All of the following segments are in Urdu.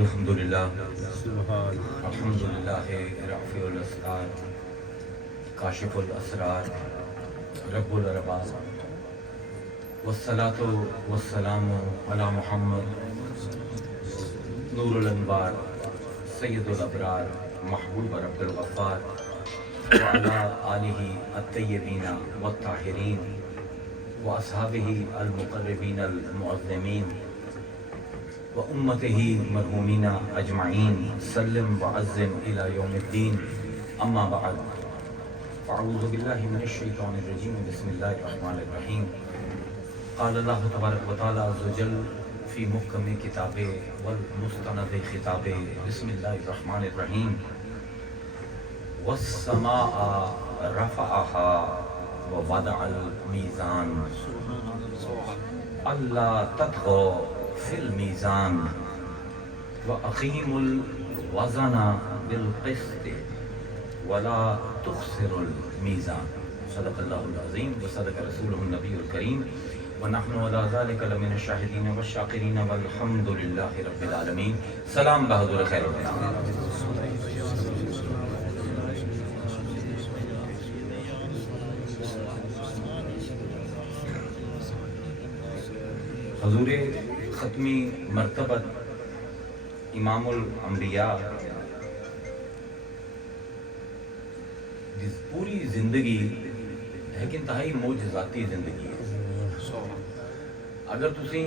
الحمدللہ الحمدللہ رافع الاسرار کاشف الاسرار رب الارباب والصلاة والسلام علی محمد نور الانوار سید الابرار محبوب رب الغفار وعلی آلہ الطیبین والطاہرین واصحابہ المقربین المعظمین وأمته مرحومین اجمعین سلم وعظم الى یوم الدین اما بعد فاعوذ باللہ من الشیطان الرجیم بسم اللہ الرحمن الرحیم قال اللہ تبارک و تعالی عز و جل فی محکم کتاب والمستند خطاب بسم اللہ الرحمن الرحیم والسماء رفعها ووضع المیزان اللہ تطغوا فی المیزان وَأَقِيمُوا الْوَزْنَ بِالْقِسْطِ وَلَا تُخْسِرُوا الْمِيزَانَ صدق اللہ العظیم وصدق رسولہ النبی الکریم ونحن علی ذلک لمن الشاہدین والشاکرین والحمد للہ رب العالمین. سلام بہادر خیر حضور ختمی مرتبت امام الانبیاء جس پوری زندگی ہے کہ انتہائی معجزاتی زندگی ہے. اگر تسی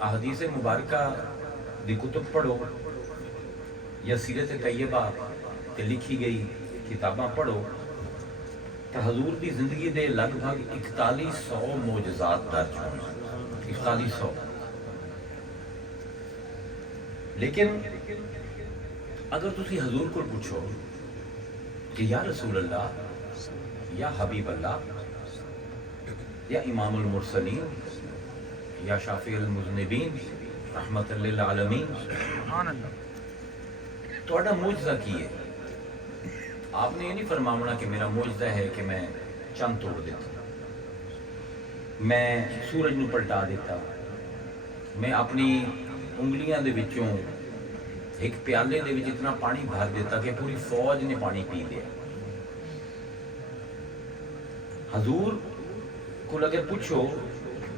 احادیث مبارکہ دی کتب پڑھو یا سیرت طیبہ تے لکھی گئی کتاباں پڑھو تو حضور دی زندگی دے لگ بھگ 4100 معجزات درج ہوئے. 4100. لیکن اگر تسی حضور کو پوچھو کہ یا رسول اللہ یا حبیب اللہ یا امام المرسلین یا شافع المذنبین رحمت للعالمین توڑا معجزہ کی ہے؟ آپ نے یہ نہیں فرماونا کہ میرا معجزہ ہے کہ میں چاند توڑ دیتا، میں سورج نو پلٹا دیتا، میں اپنی انگلیاں دے وچوں ایک پیالے دے وچ اتنا پانی بھر دیتا کہ پوری فوج نے پانی پی لیا. حضور کو اگر پوچھو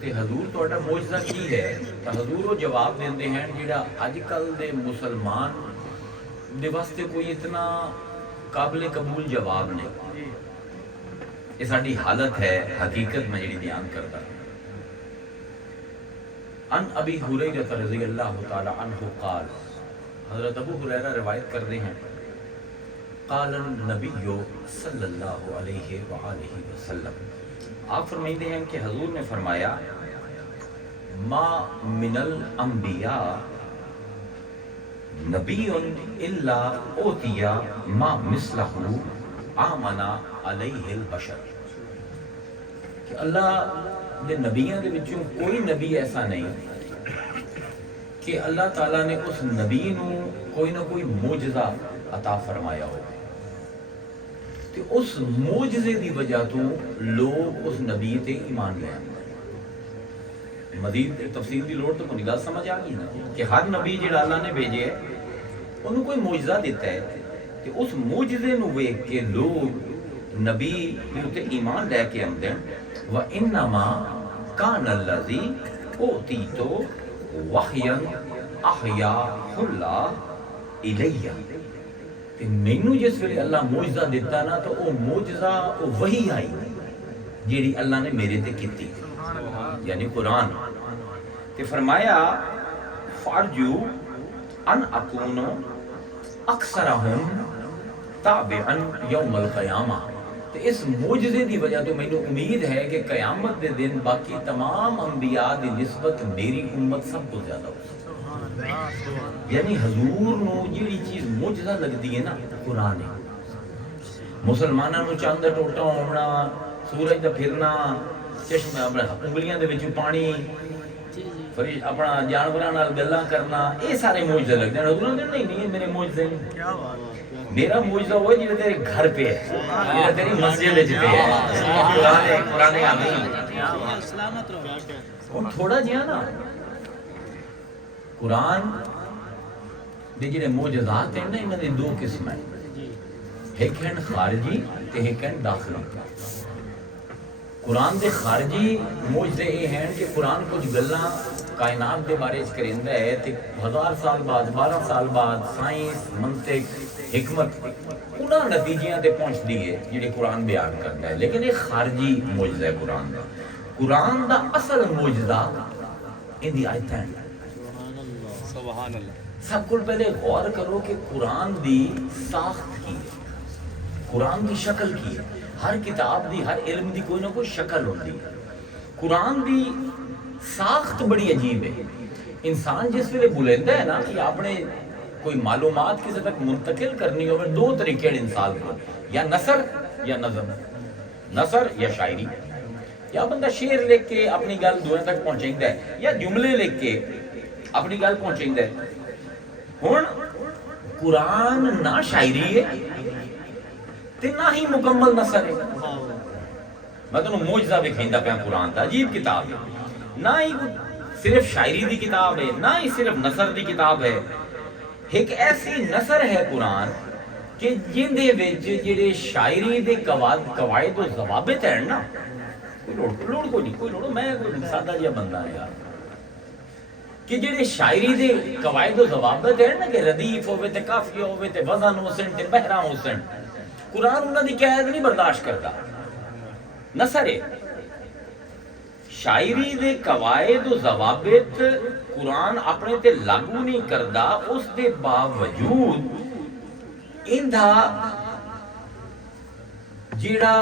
کہ حضور تہاڈا معجزہ کی ہے تو حضور وہ جواب دیندے ہیں جڑا اج کل دے مسلمان دے واسطے کوئی اتنا قابل قبول جواب نہیں. یہ ساری حالت ہے، حقیقت میں جڑی بیان کرتا. ان ابی ہریرہ رضی اللہ تعالی عنہ قال، حضرت ابو ہریرہ روایت کرتے ہیں، قال النبی صلی اللہ علیہ وآلہ وسلم، آپ فرماتے ہیں کہ حضور نے فرمایا ما من الانبیاء نبی الا اوتی ما مثلہ آمن علیہ البشر. کہ اللہ دے نبیوں دے وچوں کوئی نبی ایسا نہیں کہ اللہ تعالیٰ نے اس نبی نو کوئی نہ کوئی معجزہ عطا فرمایا ہو کہ اس معجزے دی وجہ تو لوگ اس نبی تے ایمان لے آتے. مزید تفصیل دی لوڑ تو کوئی گل سمجھ آ گئی نا کہ ہر نبی جڑا اللہ نے بھیجے ہے انہوں کوئی معجزہ دیتا ہے کہ اس معجزے نو ویکھ کے لوگ نبی تے ایمان لے کے آندے ہیں. وَإِنَّمَا كَانَ الَّذِي أُوتِيتُ وَحْيًا أَحْيَاهُ اللَّهُ إِلَيَّ. کہ مینوں جس ویلے اللہ معجزہ دیتا نا تو وہ معجزہ وہ وحی آئی جیڑی اللہ نے میرے تے کیتی، یعنی قرآن. کہ فرمایا فارجو ان اکون اکثرہم تابعا یوم القیامہ. تو اس معجزے دی وجہ تو مینوں امید ہے کہ قیامت دے دن باقی تمام انبیاء دی نسبت میری امت سب کو زیادہ ہو. یعنی حضور نو جیڑی چیز معجزہ لگتی ہے نا قرآن ہے. مسلمانوں نو چاند ٹوٹا ہونا، سورج دا پھرنا، چشمہ اپنے انگلیاں دے وچوں پانی، فرش اپنا جانوراں نال گلاں کرنا، یہ سارے معجزے لگتے ہیں. حضور نے نہیں میرے معجزے نہیں. میرا معجزہ وہ ہے جو تیرے گھر پہ ہے، جو تیری مسجد پہ ہے. قرآن عظیم اور تھوڑا جہا نا قرآن دے جڑے معجزات ہیں نا انہاں دی دو قسم ہیں، ایک ہیں خارجی تے ایک ہیں داخلی۔ قرآن دے خارجی معجزے یہ ہیں کہ قرآن کچھ گلاں کائنات دے بارے کریندا ہے تے 1000 سال بعد 12 سال بعد سائنس منطق حکمت انہاں نتیجیاں تے پہنچدی ہے جڑے قرآن بیان کردا ہے، لیکن یہ خارجی معجزہ ہے قرآن دا۔ قرآن دا اصل معجزہ ان دی آیتاں ہیں۔ سبحان اللہ۔ سب کو پہلے غور کرو کہ قرآن دی ساخت کی ہے، قرآن دی شکل کی ہے۔ ہر کتاب دی ہر علم دی کوئی نہ کوئی شکل ہوتی ہے، قرآن دی ساخت بڑی عجیب ہے۔ انسان جس ویلے بلیندا ہے نا کہ اپنے کوئی معلومات کسی تک منتقل کرنی ہو، دو طریقے ہیں انسان کو، یا نثر یا نظم، نثر یا شاعری، یا بندہ شعر لکھ کے اپنی گل دوسرے تک پہنچائندا ہے، یا جملے لکھ کے اپنی گل پہنچائندا ہے۔ ہن قرآن نہ شاعری ہے تے نہ ہی مکمل نثر ہے۔ میں تمہیں معجزہ دکھائندا پیا قرآن دا، عجیب کتاب ہے، نہ ہی صرف شاعری دی کتاب ہے نہ ہی صرف نثر دی کتاب ہے۔ ایک ایسی نثر ہے قرآن کہ جن دے وچ جڑے شاعری دے قواعد و ضوابط ہیں نا، کوئی لوڑ کوئی نہیں، کوئی لوڑ میں کوئی سادہ جہا بندہ ہے یار، کہ جڑے شاعری دے قواعد و ضوابط ہیں نا کہ ردیف ہوئے تے قافیہ ہوئے تے وزن حسن تے بہرا حسن، قرآن انہاں دی قید نہیں برداشت کرتا، نثر ہے۔ شاعری دے قواعد و ضوابط قرآن اپنے تے لاگو نہیں کردا، اس دے باوجود اندھا جڑا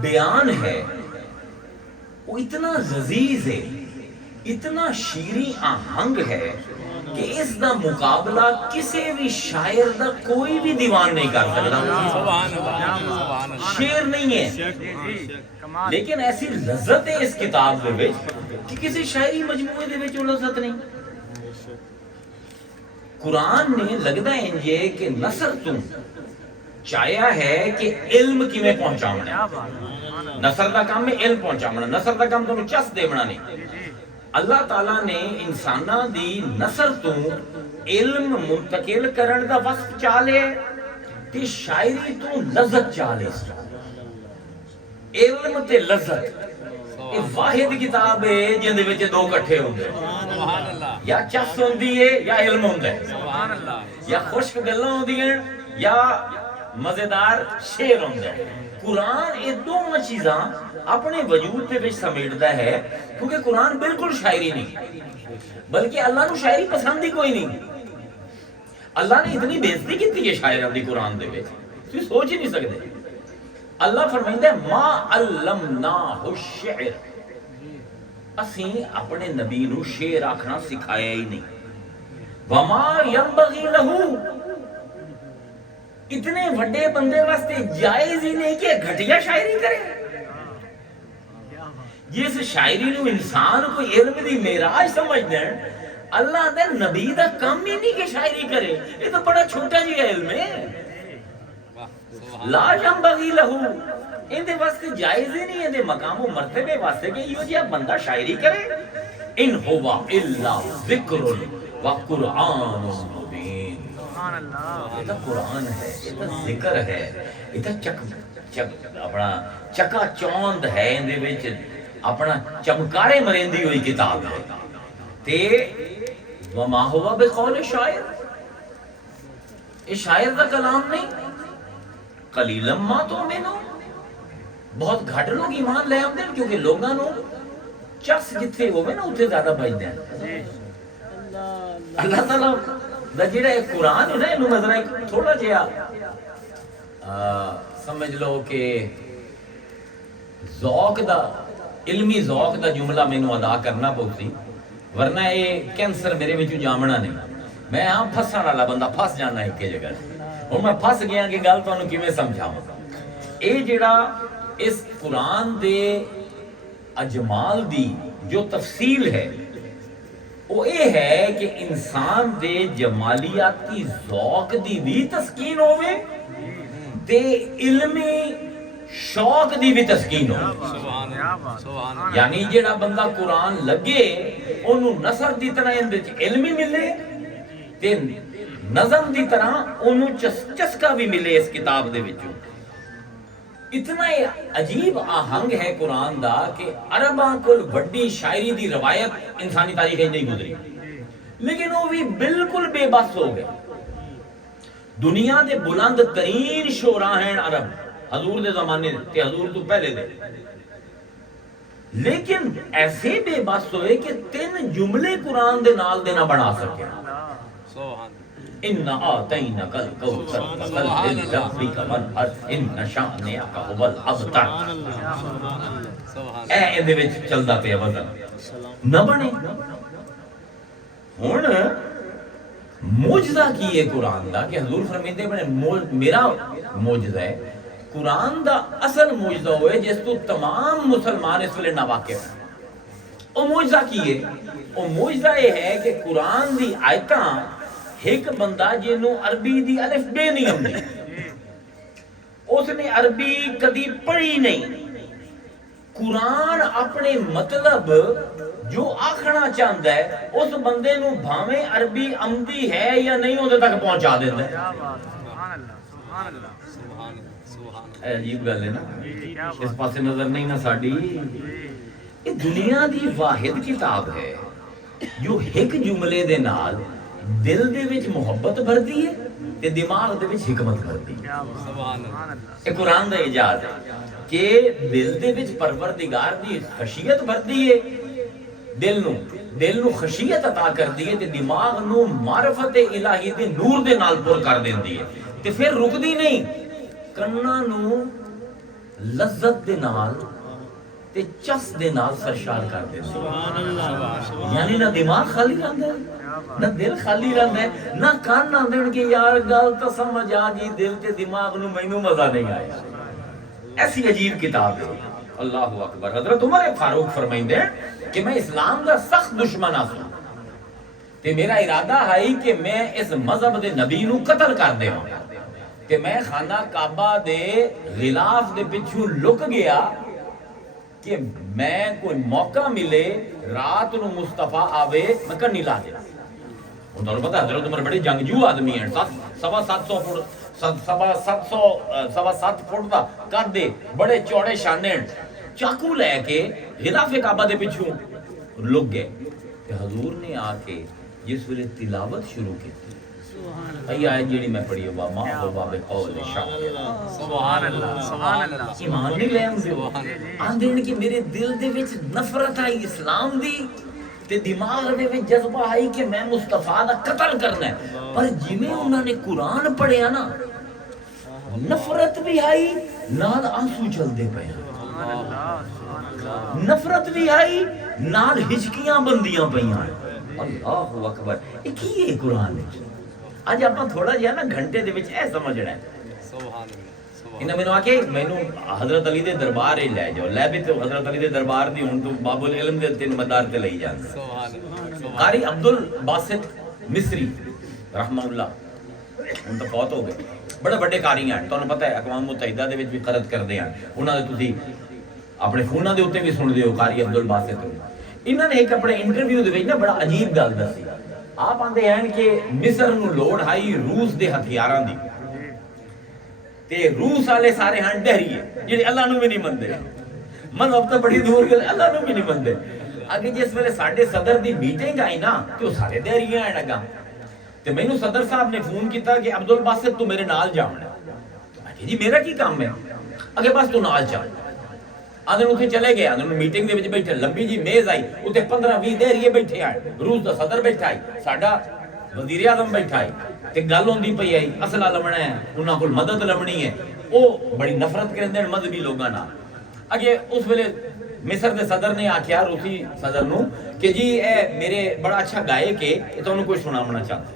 بیان ہے وہ اتنا لذیذ ہے، اتنا شیریں آہنگ ہے کہ اس دا مقابلہ کسی بھی شاعر دا کوئی بھی دیوان نہیں کر سکتا۔ سبحان اللہ، سبحان اللہ۔ شعر نہیں ہے لیکن ایسی لذت ہے اس کتاب دے وچ کہ کسی شاعری مجموعے دے وچ وہ لذت نہیں۔ قرآن نے لگدا ہے انجے کہ نثر تو چاہیا ہے کہ علم کیویں پہنچاونا، نثر دا کام ہے علم پہنچاونا، نثر دا کام تانوں چس دیونا نہیں۔ اللہ تعالیٰ نے انساناں دی نثر تو علم منتقل کرن دا وقت چالے تے شاعری تو لذت چالے، علم تے لذت یہ واحد کتاب ہے جن دے وچ دو کٹھے ہوندے، سبحان اللہ، یا چس ہوندی ہے یا علم ہوندا ہے، سبحان اللہ۔ یا خشک گلاں ہوندیاں یا مزیدار شعر ہوندا ہے۔ قرآن یہ دونوں چیزاں اپنے وجود پہ وچ سمیٹدا ہے، کیونکہ قرآن بالکل شاعری نہیں، بلکہ اللہ نو شاعری پسند ہی کوئی نہیں۔ اللہ نے اتنی بےزتی کی ہے شاعراں دی قرآن دے وچ، تسی سوچ ہی نہیں سکدے۔ اللہ فرمائندا ہے ما علمناہ الشعر، اسیں اپنے نبی نو شعر آکھنا سکھایا ہی نہیں۔ وما ينبغي له، اتنے وڈے بندے واسطے جائز ہی نہیں کہ گھٹیا شاعری کرے۔ جس شاعری نو انسان کو علم دی معراج سمجھدے ہیں، اللہ دے نبی دا کام ہی نہیں کہ شاعری کرے، یہ تو بڑا چھوٹا جی علم ہے۔ لا ينبغي له، ان دے واسطے جائز ہی نہیں، ان دے مقام و مرتبے واسطے کہ یہ جہاں بندہ شاعری کرے۔ ان هو الا ذکر و قرآن مبین، یہ تو قرآن ہے، یہ تو ذکر ہے، یہ تو اپنا چکا چوند ہے، ان دے وچ اپنا چمکارے مریندی ہوئی کتاب ہے۔ تے وما ہوا بقول شاعر، یہ شاعر دا کلام نہیں۔ قلیلا ما تؤمنون، بہت گھٹ لوگ ایمان لے آتے ہیں، کیونکہ لوگاں نو چس جتھے ہوئے نا اتنے زیادہ بجتے ہیں۔ اللہ تعالیٰ دا جڑا ایک قرآن ہے نا، انہوں نظر ایک تھوڑا جہا سمجھ لو کہ ذوق دا، علمی ذوق دا جملہ مینوں ادا کرنا پوسی، ورنہ یہ کینسر میرے وچوں جامنا نہیں۔ میں ہاں پھسن والا بندہ، پھس جانا ایک جگہ، اور میں پھس گیا کہ گل تانوں کیویں سمجھاواں۔ اے جڑا اس قرآن دے اجمال دی جو تفصیل ہے وہ یہ ہے کہ انسان دے جمالیاتی ذوق دی بھی تسکین ہوئے تے علمی شوق دی بھی تسکین ہو۔ یعنی جڑا بندہ قرآن لگے انہوں نثر دی طرح اندر علمی ملے تے نظم دی طرح انہوں چسکا بھی ملے اس کتاب دے وچوں. اتنا عجیب آہنگ ہے قرآن دا کہ عرباں کول وڈی شاعری دی روایت انسانی تاریخ نہیں گزری، لیکن وہ بھی بالکل بے بس ہو گئے. دنیا دے بلند ترین شعراء ہیں عرب حضور دے زمانے تے حضور تو پہلے دے، لیکن ایسے بے بس ہوئے کہ 3 جملے قرآن دے نال دے نہ بنا سکے. سبحان اِنَّا آتَيْنَكَ الْكَوْثَرَ فَصَلِّ لِرَبِّكَ وَانْحَرْ إِنَّ شَانِئَكَ هُوَ الْأَبْتَرُ. سبحان اے دے وچ چلدا پیا وزن نہ بنے. ہن معجزہ کی ہے قرآن دا کہ حضور فرمیندے بنے میرا معجزہ ہے. قرآن دا اصل معجزہ ہوئے جس تو تمام مسلمان اس ویلے ناواقف ہیں. او معجزہ کی ہے؟ او معجزہ یہ ہے کہ قرآن دی آیتاں ایک بندہ جنوں عربی دی الف بے نہیں آندی، اس نے عربی کدی پڑھی نہیں، قرآن اپنے مطلب جو آکھنا چاہتا ہے اس بندے نوں بھاویں عربی آندی ہے یا نہیں اودے تک پہنچا دیتا ہے. اے عجیب گل ہے نا، اس پاسے نظر نہیں نہ ساڈی. یہ دنیا دی واحد کتاب ہے جو ایک جملے دے نال دل دے وچ محبت بھردی ہے تے دماغ دے وچ حکمت بھردی ہے. سبحان اللہ. یہ قرآن دا اعجاز ہے کہ دل دے وچ پروردگار دی خشیت بھردی ہے، دل نو خشیت عطا کردی ہے تے دماغ نو معرفت الہی دے نور دے نال پر کر دیندی ہے تے پھر رکدی نہیں. کناں نو لذت دے نال تے چس دے نال سرشار کر دیندی ہے. سبحان اللہ. یعنی نہ دماغ خالی رہندا ہے نہ دل خالی رہندا ہے، نہ کان آندے کہ یار گل تو سمجھ آ گئی دل تے دماغ نو مینوں مزہ نہیں آیا. ایسی عجیب کتاب ہے. اللہ اکبر. حضرت عمر فاروق فرمائندے کہ میں اسلام دا سخت دشمن ہاں تے میرا ارادہ ہے کہ میں اس مذہب دے نبی نو قتل کر دیواں تے میں خانہ کعبہ دے غلاف دے پیچھے لک گیا کہ میں کوئی موقع ملے رات نو مصطفیٰ آوے میں کرنی لا دے. انہوں نے پتا حضرت عمر بڑے جنگجو آدمی ہیں، 7.5 فٹ دا قد دے بڑے چوڑے شانے، چاقو لے کے غلاف کعبہ دے پیچھے لگ گئے. کہ حضور نے آ کے جس ویلے تلاوت شروع کی ای آیت جیڑی میں پڑھی ہوا ما ہو باب قول شاہ. سبحان اللہ. سبحان اللہ. ایمان نہیں لے آندے کہ میرے دل دے وچ نفرت آئی اسلام دی تے دماغ دے وچ جذبہ آئی کہ میں مصطفیٰ دا قتل کرنا ہے. پر جویں انہوں نے قرآن پڑھیا نا نفرت بھی آئی نال آنسو چلدے پے. نفرت بھی آئی نال ہچکیاں بندیاں پیاں. اللہ اکبر. یہ کی ہے قرآن وچ؟ اج آپ تھوڑا جہا نا گھنٹے دے وچ اے سمجھنا ہے. سبحان اللہ. انہاں مینوں آکے مینوں حضرت علی دے دربار ہی لے جاؤ. لے بھی تو حضرت علی دے دربار دی ہن تو باب العلم دے تین مدار تے لئی جاندے. سبحان اللہ. قاری عبد الباسط مصری رحمہ اللہ ہن تو فوت ہو گئے. بڑے بڑے قاری ہیں، تانوں پتہ ہے اقوام متحدہ دے وچ بھی قرض کردے ہیں. انہاں دے تسی اپنے فوناں دے اوتے بھی سن دیو قاری عبد الباسط. انہاں نے ایک اپنے انٹرویو دے وچ نا بڑا عجیب گل دسی. آپ آندے ہیں کہ مصر نو لوڑ آئی روس دے ہتھیاراں دی تے روس والے سارے ہاں ڈہری ہے جڑے اللہ نو بھی نہیں مندے. مذہب تو بڑی دور گل اللہ نو بھی نہیں مندے. اگے جس ویلے ساڈے صدر دی میٹنگ آئی نا تے او سارے ڈہری ہیں اگا تے مینوں صدر صاحب نے فون کیتا کہ عبد الباسط تو میرے نال جاونا. میں کہ جی میرا کی کام ہے؟ اگے بس تو نال چل. آدھے اتنے چلے گئے. آدھے میٹنگ دے وچ بیٹھے لمبی جی میز آئی اتنے 15-20 ڈہریے بیٹھے آئے. روس دا صدر بیٹھا ہے، ساڈا وزیر اعظم بیٹھا ہے تے گل ہوندی پئی آئی اصلہ لمنا ہے انہاں کول مدد لمنی ہے. او بڑی نفرت کردے ہیں مذہبی لوگاں نال. اگے اس ویلے مصر دے صدر نے آکھیا روسی صدر نو کہ جی اے میرے بڑا اچھا گائک ہے اے تانوں کوئی سناونا چاہتا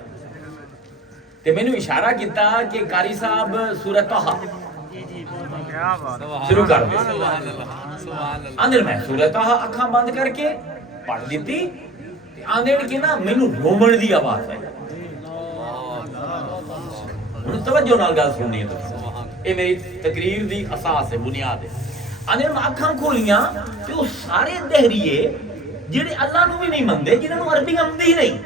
تے مینوں اشارہ کیتا کہ قاری صاحب سورہ طہ شروع کر دے. سبحان اللہ. سبحان اللہ. آندے میں سورہ طہ اکھاں بند کر کے پڑھ دیتی. آندے کہ نا مینوں رومن دی آواز آئی. ہن توجہ نال گل سننی ہے تساں. اے میری تقریر دی اساس ہے، بنیاد ہے. آندے میں اکھاں کھولیاں تے او سارے دہریے جڑے اللہ نو بھی نہیں مندے، جنہاں نو عربی آندی ہی نہیں،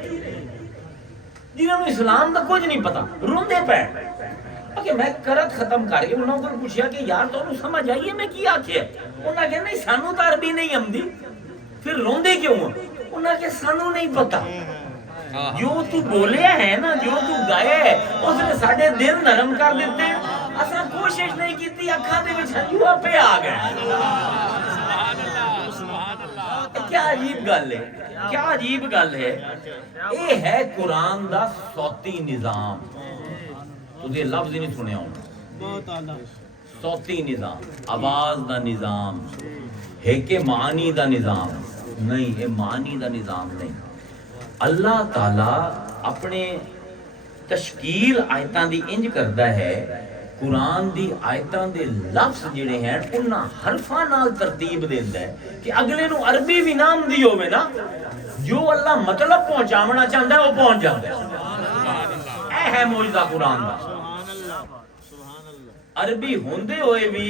جنہاں نو اسلام دا کچھ نہیں پتا روندے پے کہ میں کرت ختم کر کے انہوں کو پوچھیا کہ یار تو سمجھ آئیے میں کی آکھیا انہوں کہ نہیں سانو تو عربی نہیں آمدی پھر روندے کیوں انہوں کہ سانو نہیں پتا جو تو بولیا ہے نا جو تو گایا ہے اس نے ساڑھے دل نرم کر دیتے ہیں اساں کوشش نہیں کیتی اکھاں دے وچ ہنجوا پہ آ گئے کیا عجیب گل ہے کیا عجیب گل ہے اے ہے قرآن دا صوتی نظام تو یہ لفظ ہی نہیں سنے ہونا صوتی نظام آواز دا نظام ہے کہ معنی دا نظام نہیں ہے معنی دا نظام نہیں اللہ تعالیٰ اپنے تشکیل آیتاں دی انج کردا ہے قرآن دی آیتاں دے لفظ جڑے ہیں انہاں حرفاں نال ترتیب دیندا ہے کہ اگلے نو عربی بھی نام دی ہوے نا جو اللہ مطلب پہنچاونا چاہندا ہے وہ پہنچ جاندا ہے اے ہے معجزہ قرآن دا عربی ہوندے ہوئے بھی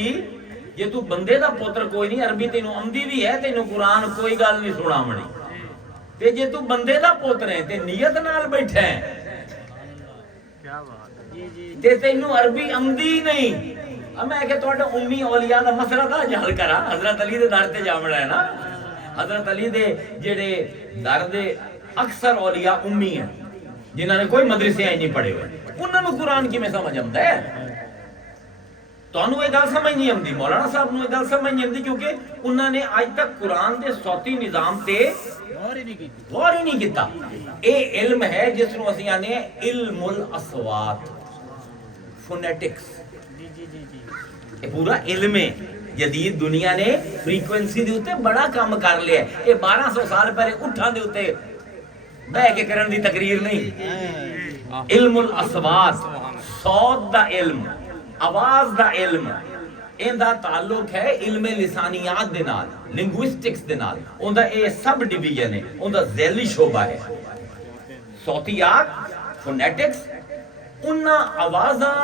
یہ تو بندے دا پوتر کوئی نہیں عربی تینوں آمدی بھی ہے تینوں قرآن کوئی گل نہیں سناونی تے جے تو بندے دا پوتر ہے تے نیت نال بیٹھا ہے تے تینوں عربی آمدی نہیں اب میں کہ تہاڈا امی اولیاء دا مسئلہ دا حل کرا حضرت علی دے در تے جاونا ہے نا حضرت علی دے جڑے در دے اکثر اولیاء امی ہیں جنہاں نے کوئی مدرسے نہیں پڑھے ہوئے انہاں نوں قرآن کیویں سمجھ آندا ہے تانوں یہ گل سمجھ نہیں آتی مولانا صاحب نوں یہ گل سمجھ نہیں آتی کیونکہ انہوں نے آج تک قرآن دے صوتی نظام تے غور ہی نہیں کیتا اے علم ہے جس نوں اسی آنے علم الاصوات فونیٹکس یہ پورا علم ہے جدید دنیا نے فریکوینسی دے اوتے بڑا کام کر لیا ہے یہ 1200 سال پہلے اٹھاں دے اوتے بہ کے کرن دی تقریر نہیں علم الاصوات صوت دا علم آواز دا علم ان دا تعلق ہے علم لسانیات دے نال لنگوسٹکس دے نال ان دا اے سب ڈویژن ہے ان دا ذیلی شعبہ ہے صوتیات فونیٹکس انہاں آوازاں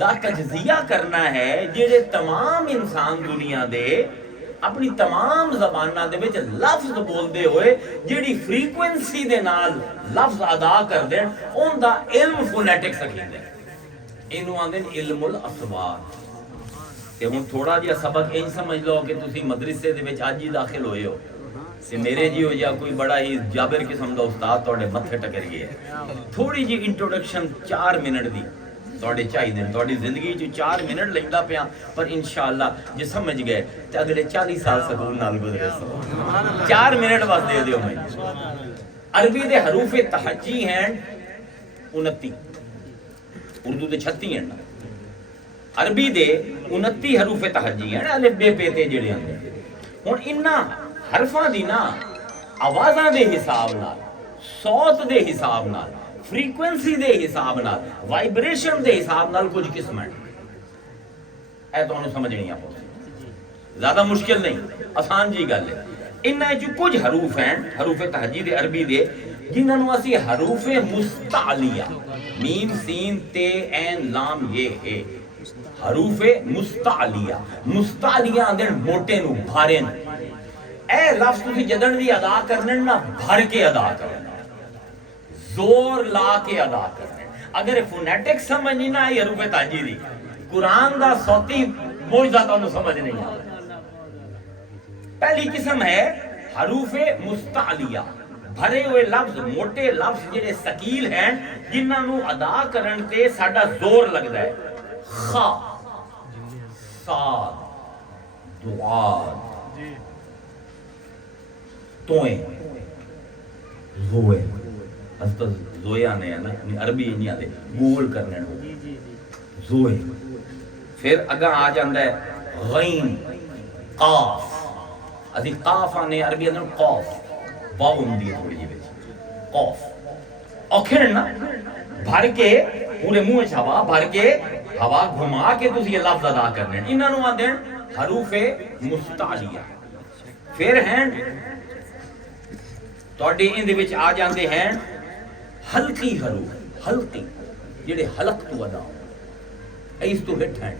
دا تجزیہ کرنا ہے جڑے تمام انسان دنیا دے اپنی تمام زباناں دے وچ لفظ بول دے ہوئے جڑی فریکوینسی دے نال لفظ ادا کر دین ان دا علم فونیٹکس رکھیں دے انہوں آندے علم الاصوات تے ہن تھوڑا جہا سبق این سمجھ لو کہ تسی مدرسے دے وچ اج ہی داخل ہوئے ہو تے میرے جی ہو یا کوئی بڑا ہی جابر قسم دا استاد تواڈے متھے ٹکر گیا ہے تھوڑی جی انٹروڈکشن 4 منٹ دی تواڈے چاہیے تواڈی زندگی چ 4 منٹ لگدا پیا پر انشاءاللہ جے سمجھ گئے تے اگلے 40 سال سکون نال گزرے 4 منٹ بس دے دیو میں عربی دے حروف تہجی ہیں 29 اردو دے 36 ہیں عربی دے 29 حروف تہجی ہیں الف بے پے تے جڑے ہوندے ہن انہاں حرفاں دی نا آوازاں دے حساب نال صوت دے حساب نال فریکوینسی دے حساب نال وائبریشن دے حساب نال کچھ قسم ہیں اے تانوں سمجھنی آپو زیادہ مشکل نہیں آسان جی گل ہے انہاں جو کچھ حروف ہیں حروف تہجی دے عربی دے جنہاں نوں اسی حروف مستعلیہ میم سین تے عین لام یہ ہے حروف مستعلیہ مستعلیہ اندر موٹے نو بھارے اے لفظ تسی جدن بھی ادا کرنے نہ بھر کے ادا کرنا زور لا کے ادا کرنا اگر فونیٹک سمجھ نہیں نہ آئی حروف تہجی دی قرآن دا صوتی معجزہ تو سمجھ نہیں آتا پہلی قسم ہے حروف مستعلیہ بھرے ہوئے لفظ موٹے لفظ جڑے ثقیل ہیں جنہاں نو ادا کرن تے ساڈا زور لگدا ہے خا صاد دعاد توئیں زوئے اس زوئے آنے ہیں نا عربی نہیں آتے گول کرنے ہو زوئے پھر اگاں آ جاندہ ہے غین قاف اسی قاف آنے عربی اندر قاف واو ہوندی ہے تھوڑی جی وچ قاف اوکھے نا بھر کے پورے منہ وچ ہوا بھر کے ہوا گھما کے تسی یہ لفظ ادا کرنے انہاں نوں آندے حروف مستعلیہ پھر ہیں تواڈے ان دے وچ آ جاندے ہیں حلقی حروف حلقی جڑے حلق تو ادا اے اس تو ہٹ ہیں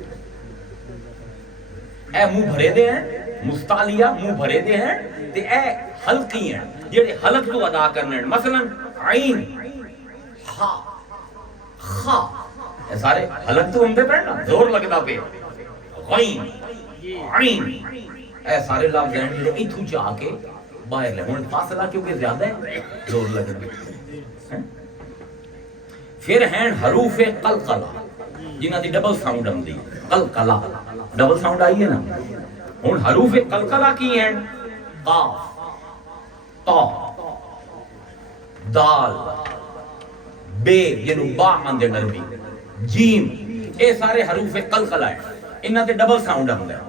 اے منہ بھرے دے ہیں مستعلیہ منہ بھرے دے ہیں تے اے حلقی ہیں جڑے حلق تو ادا کرنے مثلا عین ہا خا اے سارے حلق تو ہوندے پہ نا زور لگدا پہ غین عین اے سارے لفظ ہیں جڑے ایتھوں جا کے باہر لے ہن فاصلہ کیونکہ زیادہ ہے زور لگدا پھر ہیں حروف قلقلہ جنہاں دی ڈبل ساؤنڈ آندی قلقلہ ڈبل ساؤنڈ آئی ہے نا ہن حروف قلقلہ کی ہیں قاف تا دال بے جنو با آندے نرمی جیم اے سارے حروف قلقلہ ہیں انہاں تے ڈبل ساؤنڈ آندا ہے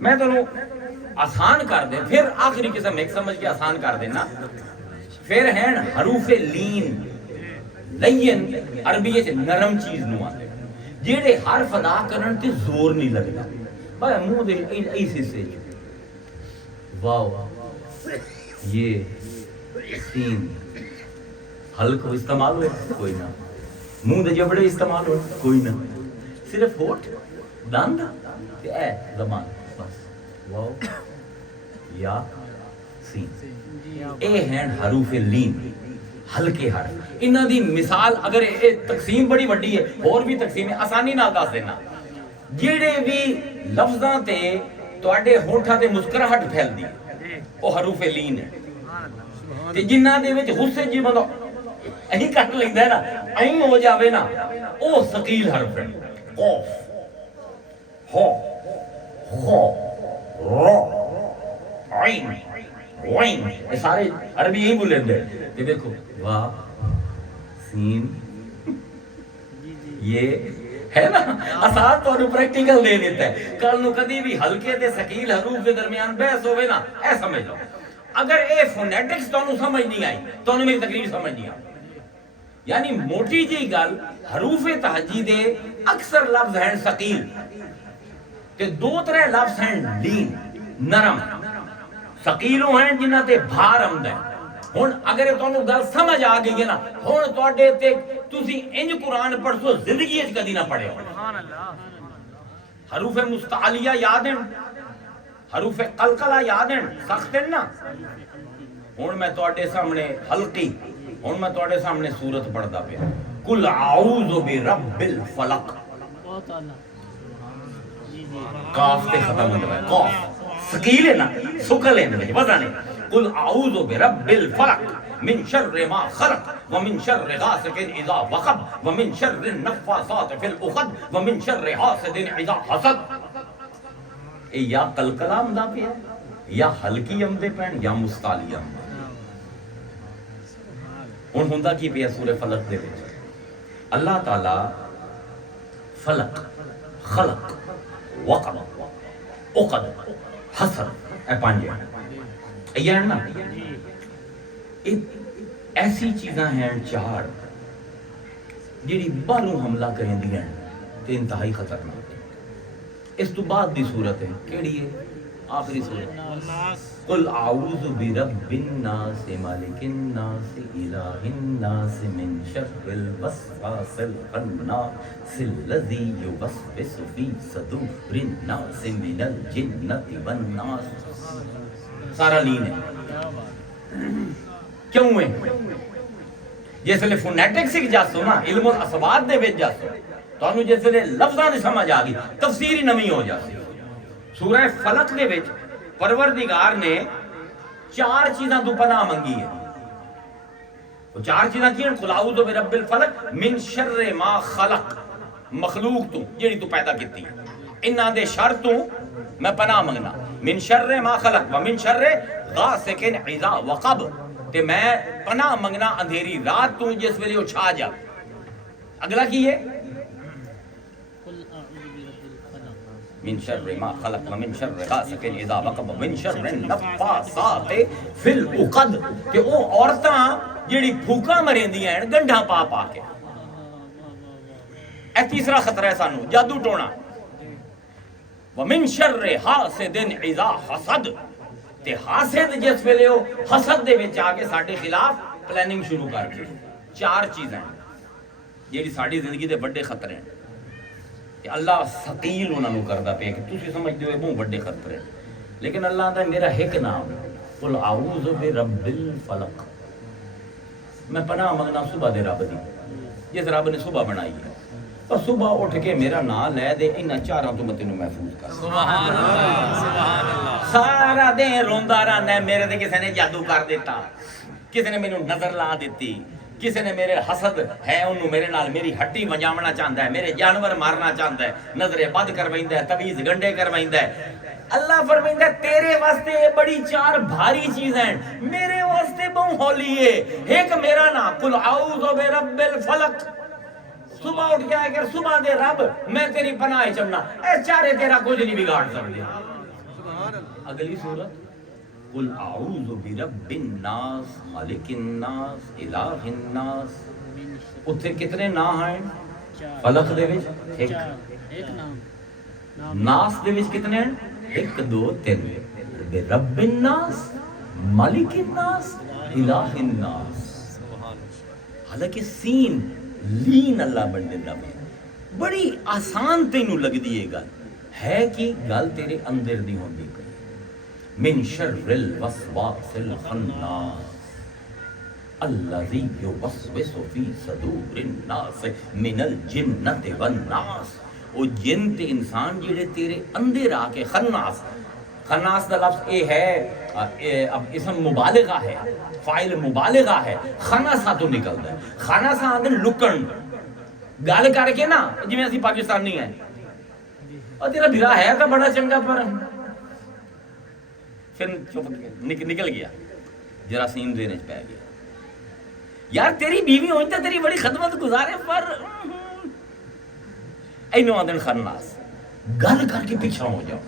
میں تانوں آسان کر دیں پھر آخری قسم ایک سمجھ کے آسان کر دینا پھر ہیں حروف لین لین عربی وچ نرم چیز نو آندے جیڑے حرف ادا کرن تے زور نہیں لگدا بھائی منہ دے ایسے سے واو یہ سین حلق استعمال ہوئے کوئی نہ منہ دے جبڑے استعمال ہوئے کوئی نہ صرف ہوٹ دند تے اے زبان بس واو یا سین اے ہیں حروف لین ہلکے حرف انہاں دی مثال اگر اے تقسیم بڑی وڈی ہے اور بھی تقسیم ہے آسانی نال دس دینا جڑے بھی لفظاں تے تواڈے ہونٹاں تے مسکراہٹ پھیلدی او حروف لین ہے تے جنہاں دے وچ غصے جی بندہ ایں کٹ لیندا ہے نا ایں ہو جاوے نا او ثقیل حرف ہے قاف ہا خا را عین وین یہ سارے عربی یہی بولیں دے یہ دیکھو واہ سین یہ ہے نا آسان تو انہوں پریکٹیکل دے دیتا ہے کل نو کدی بھی ہلکے تے ثقیل حروف کے درمیان بحث ہوئے نا اے سمجھ لو اگر اے فونیٹکس تو انہوں سمجھ نہیں آئی تو انہوں میری تقریر سمجھ نہیں آئی یعنی موٹی جی گل حروف تہجی دے اکثر لفظ ہیں ثقیل تے دو طرح لفظ ہیں لین نرم ثقیلوں ہیں جنہاں تے بھار آمدا ہے ہن اگر تانوں گل سمجھ آ گئی ہے نا ہن تواڈے تے تسی انج قرآن پڑھو زندگی وچ کدی نہ پڑھے سبحان اللہ حروف مستعلیہ یاد ہیں حروف قلقلہ یاد ہیں سخت ہیں نا ہن میں تواڈے سامنے حلقی ہن میں تواڈے سامنے سورت پڑھدا پیا قل اعوذ برب الفلق قاف تے ختم ہوندا ہے قاف ثقیل ہے نا ثقل ہے وزن ہے قل اعوذ برب الفلق من شر ما خلق ومن شر غاسق اذا وقب ومن شر النفاثات في العقد ومن شر حاسد اذا حسد اے یا قلقلہ آمدا پیا یا ہلکی آمدے پین یا مستعلی آمدے ہن ہوندا کی پیا سورہ فلق دے وچ اللہ تعالی فلق خلق وقب عقد حسد اے پانچ ہیں یہ ہے نا ایسی چیزاں ہیں چار جڑی باہروں حملہ کریں دی ہیں تے انتہائی خطرناک ہے اس تو بعد دی صورت ہے کیڑی ہے آخری صورت قل اعوذ برب الناس مالک الناس الہ الناس من شر الوسواس الخناس الذی یوسوس فی صدور الناس من الجنۃ والناس سارا لین ہے کیوں ہے جس لئے فونیٹک سکھ جاسو نا علم الاسباد دے وچ جاسو تو انہوں جس لئے لفظاں دی سمجھ آگی تفسیری نمی ہو جاسی سورہ فلق دے وچ پروردگار نے چار چیزاں تو پناہ منگی ہے وہ چار چیزاں کی ہیں قل اعوذ برب الفلق من شر ما خلق مخلوق تو جیڑی تو پیدا کیتی انہاں دے شر تو میں پناہ منگنا من شر ما خلق ومن شر غاسق اذا وقب تے میں پناہ منگنا اندھیری رات تو جس ویلے وہ چھا جا اگلا کی ہے من شر ما خلق ومن شر غاسق اذا وقب ومن شر النفاثات فی العقد کہ وہ عورتاں جڑی پھوکا مریندیاں ہیں گنڈھا پا پا کے اے تیسرا خطرہ ہے سانو جادو ٹونا ومن شر حاسد اذا حسد تے حاسد جس ویلے وہ حسد دے وچ آ کے ساڈے خلاف پلاننگ شروع کر دی چار چیزیں جیڑی ساڈی زندگی دے بڑے خطرے ہیں کہ اللہ ثقیل انہاں نوں کردا پیا کہ تسی سمجھدے ہو بہت بڑے خطرے لیکن اللہ دا میرا ایک نام قل اعوذ برب الفلق میں پناہ منگنا صبح دے رب دی جس رب نے صبح بنائی ہے اور صبح اٹھ کے میرا نام لے دے انہاں چاراں تو میں تینوں محفوظ کر سبحان اللہ سبحان اللہ سارا دن روندا رہنا میرے تے کسی نے جادو کر دیتا کسی نے مینوں نظر لا دیتی کسی نے میرے حسد ہے انہوں میرے نال میری ہٹی وجاونا چاہتا ہے میرے جانور مارنا چاہتا ہے نظر بد کروائندا ہے تویز گنڈے کروائندا ہے اللہ فرمائندا ہے تیرے واسطے یہ بڑی چار بھاری چیز ہیں میرے واسطے بہت ہولی ہے ایک میرا نام قل اعوذ برب الفلق صبح اٹھ کے اگر صبح دے رب میں تیری پناہ چمنا اے چارے تیرا کچھ نہیں بگاڑ سکتے اگلی سورت قل اعوذ برب الناس مالک الناس الہ الناس اتھے کتنے نا ہیں فلق دے وچ ایک ناس دے وچ کتنے ہیں 1 2 3 برب الناس مالک الناس الہ الناس حالانکہ سین لین اللہ بن دینا بڑی آسان تینوں لگ دیئے گا ہے کہ گل تیرے اندر دی ہوندی کوئی من شر الوسواس الخناس الذی یوسوس فی صدور الناس من الجنۃ والناس او جن تے انسان جڑے تیرے اندر آ کے خناس خناس دا لفظ اے ہے اب اسم مبالغہ ہے فاعل مبالغہ ہے خناسا تو نکلدا ہے خناسا آندے لکن گل کر کے نا جی میں اسی پاکستانی ہیں اور تیرا بھرا ہے تو بڑا چنگا پر پھر نکل گیا جراثیم دینے پہ گیا یار تیری بیوی ہوئی تو تیری بڑی خدمت گزارے پر اینو آندن خناس گل کر کے پیچھا ہو جاؤ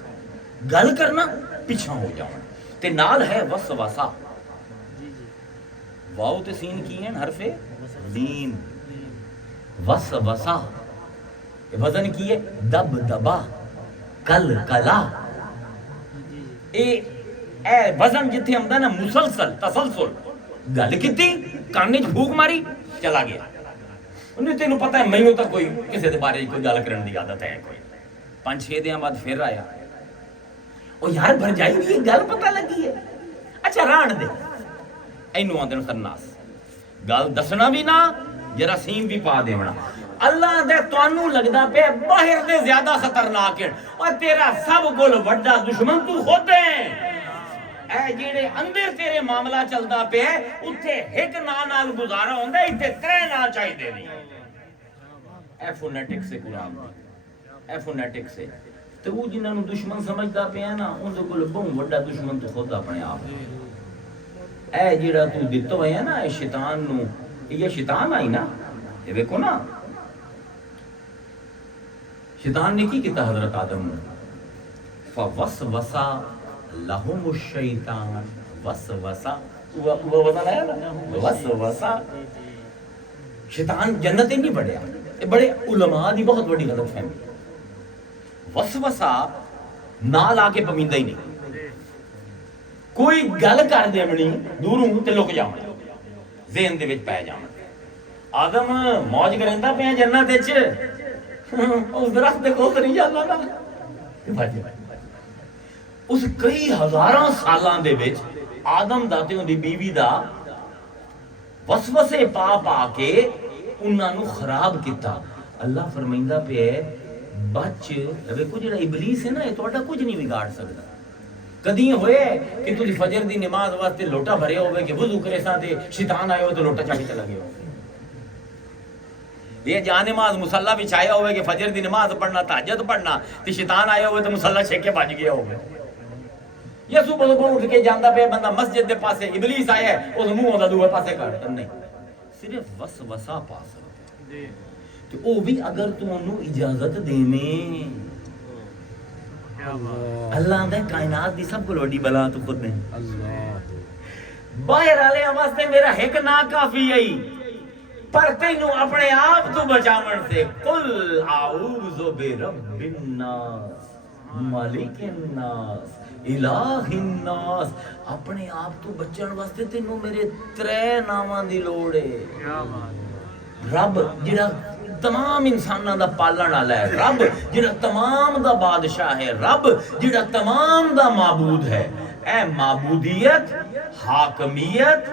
گل کرنا پیچھا ہو جاؤ تے نال ہے وسوسہ واو تے سین کی ہیں حرف لین وسوسہ وزن کی ہے دب دبا کل کلا اے وزن جتھے ہمدا نا مسلسل تسلسل گل کیتی کانے چ پھوک ماری چلا گیا انہیں تینوں پتہ ہے مینوں تا کوئی کسی دے بارے کوئی گل کرن دی عادت ہے کوئی 5-6 دن بعد پھر آیا او یار بھرجائی دی گل پتہ لگی ہے اچھا ران دے اینو آندن خناس گل دسنا بھی نہ جراثیم بھی پا دیونا اللہ دے توانوں لگدا پہ باہر دے زیادہ خطرناک ہے اور تیرا سب گل وڈا دشمن تو خود ہے اے جیڑے اندر تیرے معاملہ چلدا پہ اوتھے ایک نا نال گزارا ہوندا ایتھے 3 نا چاہیے نہیں اے فونیٹک سے قرآن اے فونیٹک سے تو وہ جنہاں نو دشمن سمجھدا پیا نا ان دے کول بہت وڈا دشمن تو خود اپنے آپ اے جیڑا تو دتو ہے نا اے شیطان نو یہ شیطان آئی نا یہ دیکھو نا شیطان نے کی کیتا حضرت آدم نے فوسوسا لہم الشیطان وسوسا وہ وزن ہے نا وسوسا شیطان جنت ہی نہیں بڑھیا یہ بڑے علماء دی بہت بڑی غلط فہمی وسوسا نال آ کے پمیندہ ہی نہیں کوئی گل کر دے منی دوروں تے لک جاواں ذہن دے وچ پے جاواں آدم موج کریندا پیا جنت وچ اس درخت دے کول نہیں جاندا نا اس کئی ہزاراں سالاں دے وچ آدم دا تے اون دی بیوی دا وسوسے پا پا کے انہاں نو خراب کیتا اللہ فرمائندا پیا بچ ویکھو جڑا ابلیس ہے نا یہ تہاڈا کچھ نہیں بگاڑ سکدا کدی ہوئے کہ تسی فجر دی نماز واسطے لوٹا بھرے ہوے کہ وضو کرے سا تے شیطان آئے ہو تو لوٹا چاہی چلا گیا یہ جہاں نماز مصلی بچھایا ہوئے کہ فجر دی نماز پڑھنا تہجد پڑھنا تے شیطان آئے ہوئے تو مصلی چھک کے بھج گیا ہوگا یا صبح صبح اٹھ کے جاندا پہ بندہ مسجد دے پاسے ابلیس آیا ہے اس منہ دا دوے پاسے کر نہیں صرف وسوسہ پا سکتے تو او بھی اگر تو انہوں اجازت دینے اللہ دے کائنات دی سب کو لوڈی بلا تو خود نہیں باہر آلے واسطے میرا ایک نا کافی ہے پر تینوں اپنے آپ تو بچاون سے قل اعوذ برب الناس مالک الناس الہ الناس اپنے آپ تو بچن واسطے تینوں میرے 3 ناماں دی لوڑ ہے رب جڑا تمام انساناں دا پالن والا ہے رب جڑا تمام دا بادشاہ ہے رب جڑا تمام دا معبود ہے اے معبودیت حاکمیت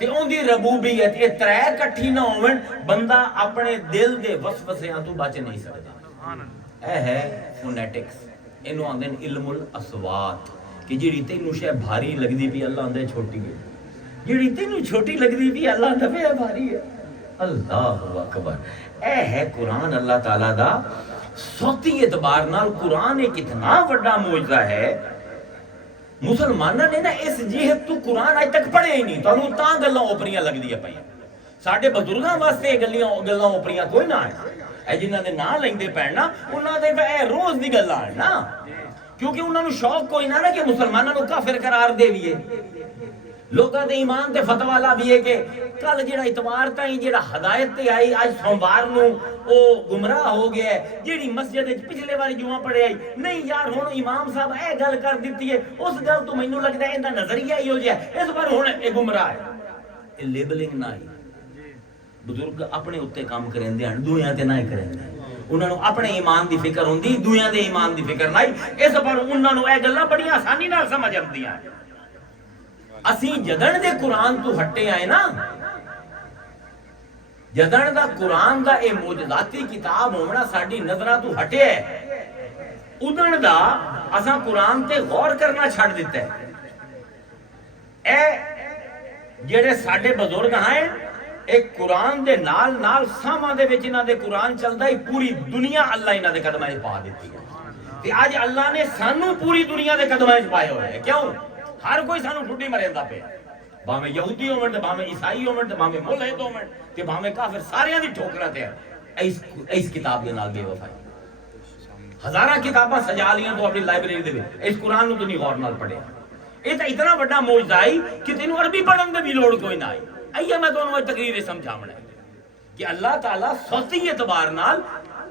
تے اون دی ربوبیت یہ ترے کٹھی نہ ہون بندہ اپنے دل دے وسوسیاں تو بچ نہیں سکدا. اے ہے فونیٹکس اینو آندے علم الاصوات کہ جیڑی تینوں شے بھاری لگدی پی اللہ آندا چھوٹی ہے, جیڑی تینوں چھوٹی لگدی پی اللہ آندا پیا بھاری ہے. اللہ اکبر. اے ہے قرآن اللہ تعالیٰ دا صوتی اعتبار نال قرآن ایک اتنا بڑا معجزہ ہے. مسلمانوں نے نا اس جہت تو قرآن اج تک پڑھے ہی نہیں, تانوں تاں گلاں اوپریاں لگدیاں پئیاں. ساڈے بزرگاں واسطے گلاں اوپریاں کوئی نہ ہے. اے جنہاں دے نام لیندے پین نا انہاں دے اے روز دی گلاں ہیں نا, کیونکہ انہاں نوں شوق کوئی نہ کہ مسلماناں نوں کافر قرار دیویے. لوگاں دے ایمان تے فتوا لا بھی ہے کہ کل جڑا اتوار تائیں جڑا ہدایت تے آئی اج سوموار نوں او گمراہ ہو گیا ہے. جیڑی مسجد وچ پچھلے واری جمعہ پڑھے آئی نہیں یار ہن امام صاحب اے گل کر دتی ہے, اس گل تو مینوں لگدا ہے ایندا نظریہ ہی ہو جائے اس بار ہن اے گمراہ ہے. اے لیبلنگ نہ آئی. بزرگ اپنے اوتے کام کریندے ہن دویاں تے نہ کریندے, انہاں نوں اپنے ایمان دی فکر ہوندی دویاں دے ایمان دی فکر نہیں. اس بار انہاں نوں اے گلاں بڑی آسانی نال سمجھ آندیاں. اسی جدن دے قرآن تو ہٹے آئے نا, جدن دا قرآن دا اے معجزاتی کتاب ہونا ساڈی نظراں تو ہٹے ہے, ادن دا اساں قرآن تے غور کرنا چھڑ دیتا ہے. اے جڑے ساڈے بزرگ ہیں ایک قرآن دے نال نال ساواں دے وچ انہاں دے قرآن چلدا ہی پوری دنیا اللہ انہاں دے قدماں وچ پا دتی ہے. تے اج اللہ نے سانو پوری دنیا دے قدماں وچ پائے ہوئے ہیں. کیوں؟ ہر کوئی سانو ٹھڈی مریندا پیا, بھاویں یہودی ہون تے بھاویں عیسائی ہون تے بھاویں ملحد ہون تے بھاویں کافر, ساریاں دی ٹھوکراں تے اس کتاب دے نال بے وفائی. ہزاراں کتاباں سجا لیاں تو اپنی لائبریری دے وچ, اس قرآن نوں تو نہیں غور نال پڑھیا. یہ تے اتنا بڑا معجزہ ہے کہ تینوں عربی پڑھن دی بھی لوڑ کوئی نہ آئی. آئیے میں تانوں اج تقریر سمجھاونا ہے کہ اللہ تعالیٰ صوتی اعتبار نال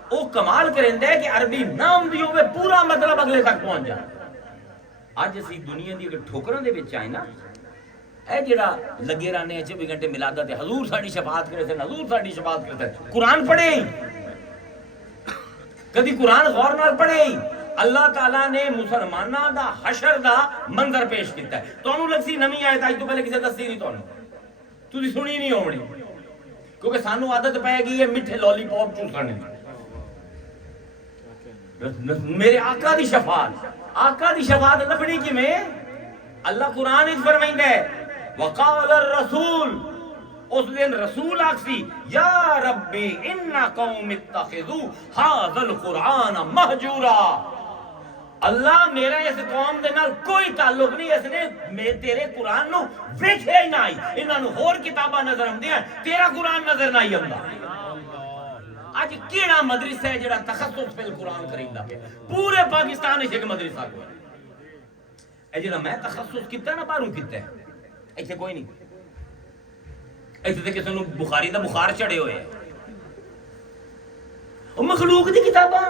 او کمال کریندا ہے کہ عربی نہ آندی ہوے پورا مطلب اگلے تک پہنچ جائے. اج اسی دنیا دی اگر ٹھوکراں دے وچ آئے نا, اے جڑا لگے رہنے 24 گھنٹے میلاداں تے حضور ساڈی شفاعت کرے تے حضور ساڈی شفاعت کرے تے قرآن پڑھے ہی کدی قرآن غور نال پڑھے ہی. اللہ تعالیٰ نے مسلماناں دا حشر دا منظر پیش کیتا ہے. تانوں لگسی نویں آیت اج تو پہلے کسے دسی نہیں, تسی سنی نہیں ہونی, کیونکہ سانو عادت پے گئی ہے میٹھے لالی پاپ چوسنے دی. میرے آقا دی شفاعت, آقا دی شفاعت لبنی کیویں؟ اللہ قرآن وچ فرمائندا ہے وقال الرسول, اس دن رسول آکسی یا ربی ان قوم اتخذوا ھذا القرآن مہجورا. اللہ میرا اس قوم دے نال کوئی تعلق نہیں, اس نے میں تیرے قرآن نو ویکھیا ہی نہ آئی. انہاں نو ہور کتاباں نظر آندیاں, تیرا قرآن نظر نہ آئی آندا. اج کیڑا مدرسہ ہے جڑا تخصص فی القرآن کریندا پیا؟ پورے پاکستان وچ ایک مدرسہ کوئی. اے جڑا میں تخصص کیتا نا باہروں کیتا ہے, ایتھے کوئی نہیں. ایتھے تے کسے نوں بخاری دا بخار چڑھے ہوئے ہیں. او مخلوق دی کتاباں,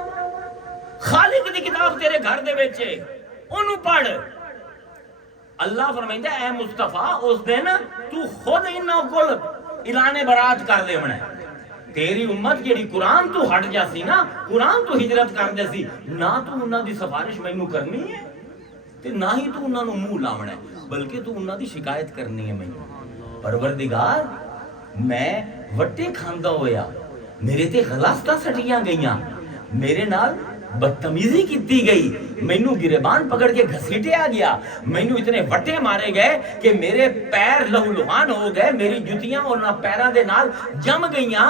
خالق دی کتاب تیرے گھر دے وچ ہے, اونوں پڑھ. اللہ فرمائندا اے مصطفیٰ اس دن تو خود انہاں کول اعلان برات کر دے ہونا ہے. تیری امت جیڑی قرآن تو ہٹ جاسی نا, قرآن تو ہجرت کر جاسی, نہ تو انہاں دی سفارش مینوں کرنی ہے تے نہ ہی تو انہاں نوں منہ لاونا ہے, بلکہ تو انہاں دی شکایت کرنی ہے مینوں. پروردگار میں وٹے کھاندا ہویا, میرے تے غلاستاں سٹیاں گئیاں, میرے نال بدتمیزی کیتی گئی, مینوں گریبان پکڑ کے گھسیٹیا گیا, مینوں اتنے وٹے مارے گئے کہ میرے پیر لہو لہان ہو گئے, میری جتیاں انہاں پیراں دے نال جم گئیاں.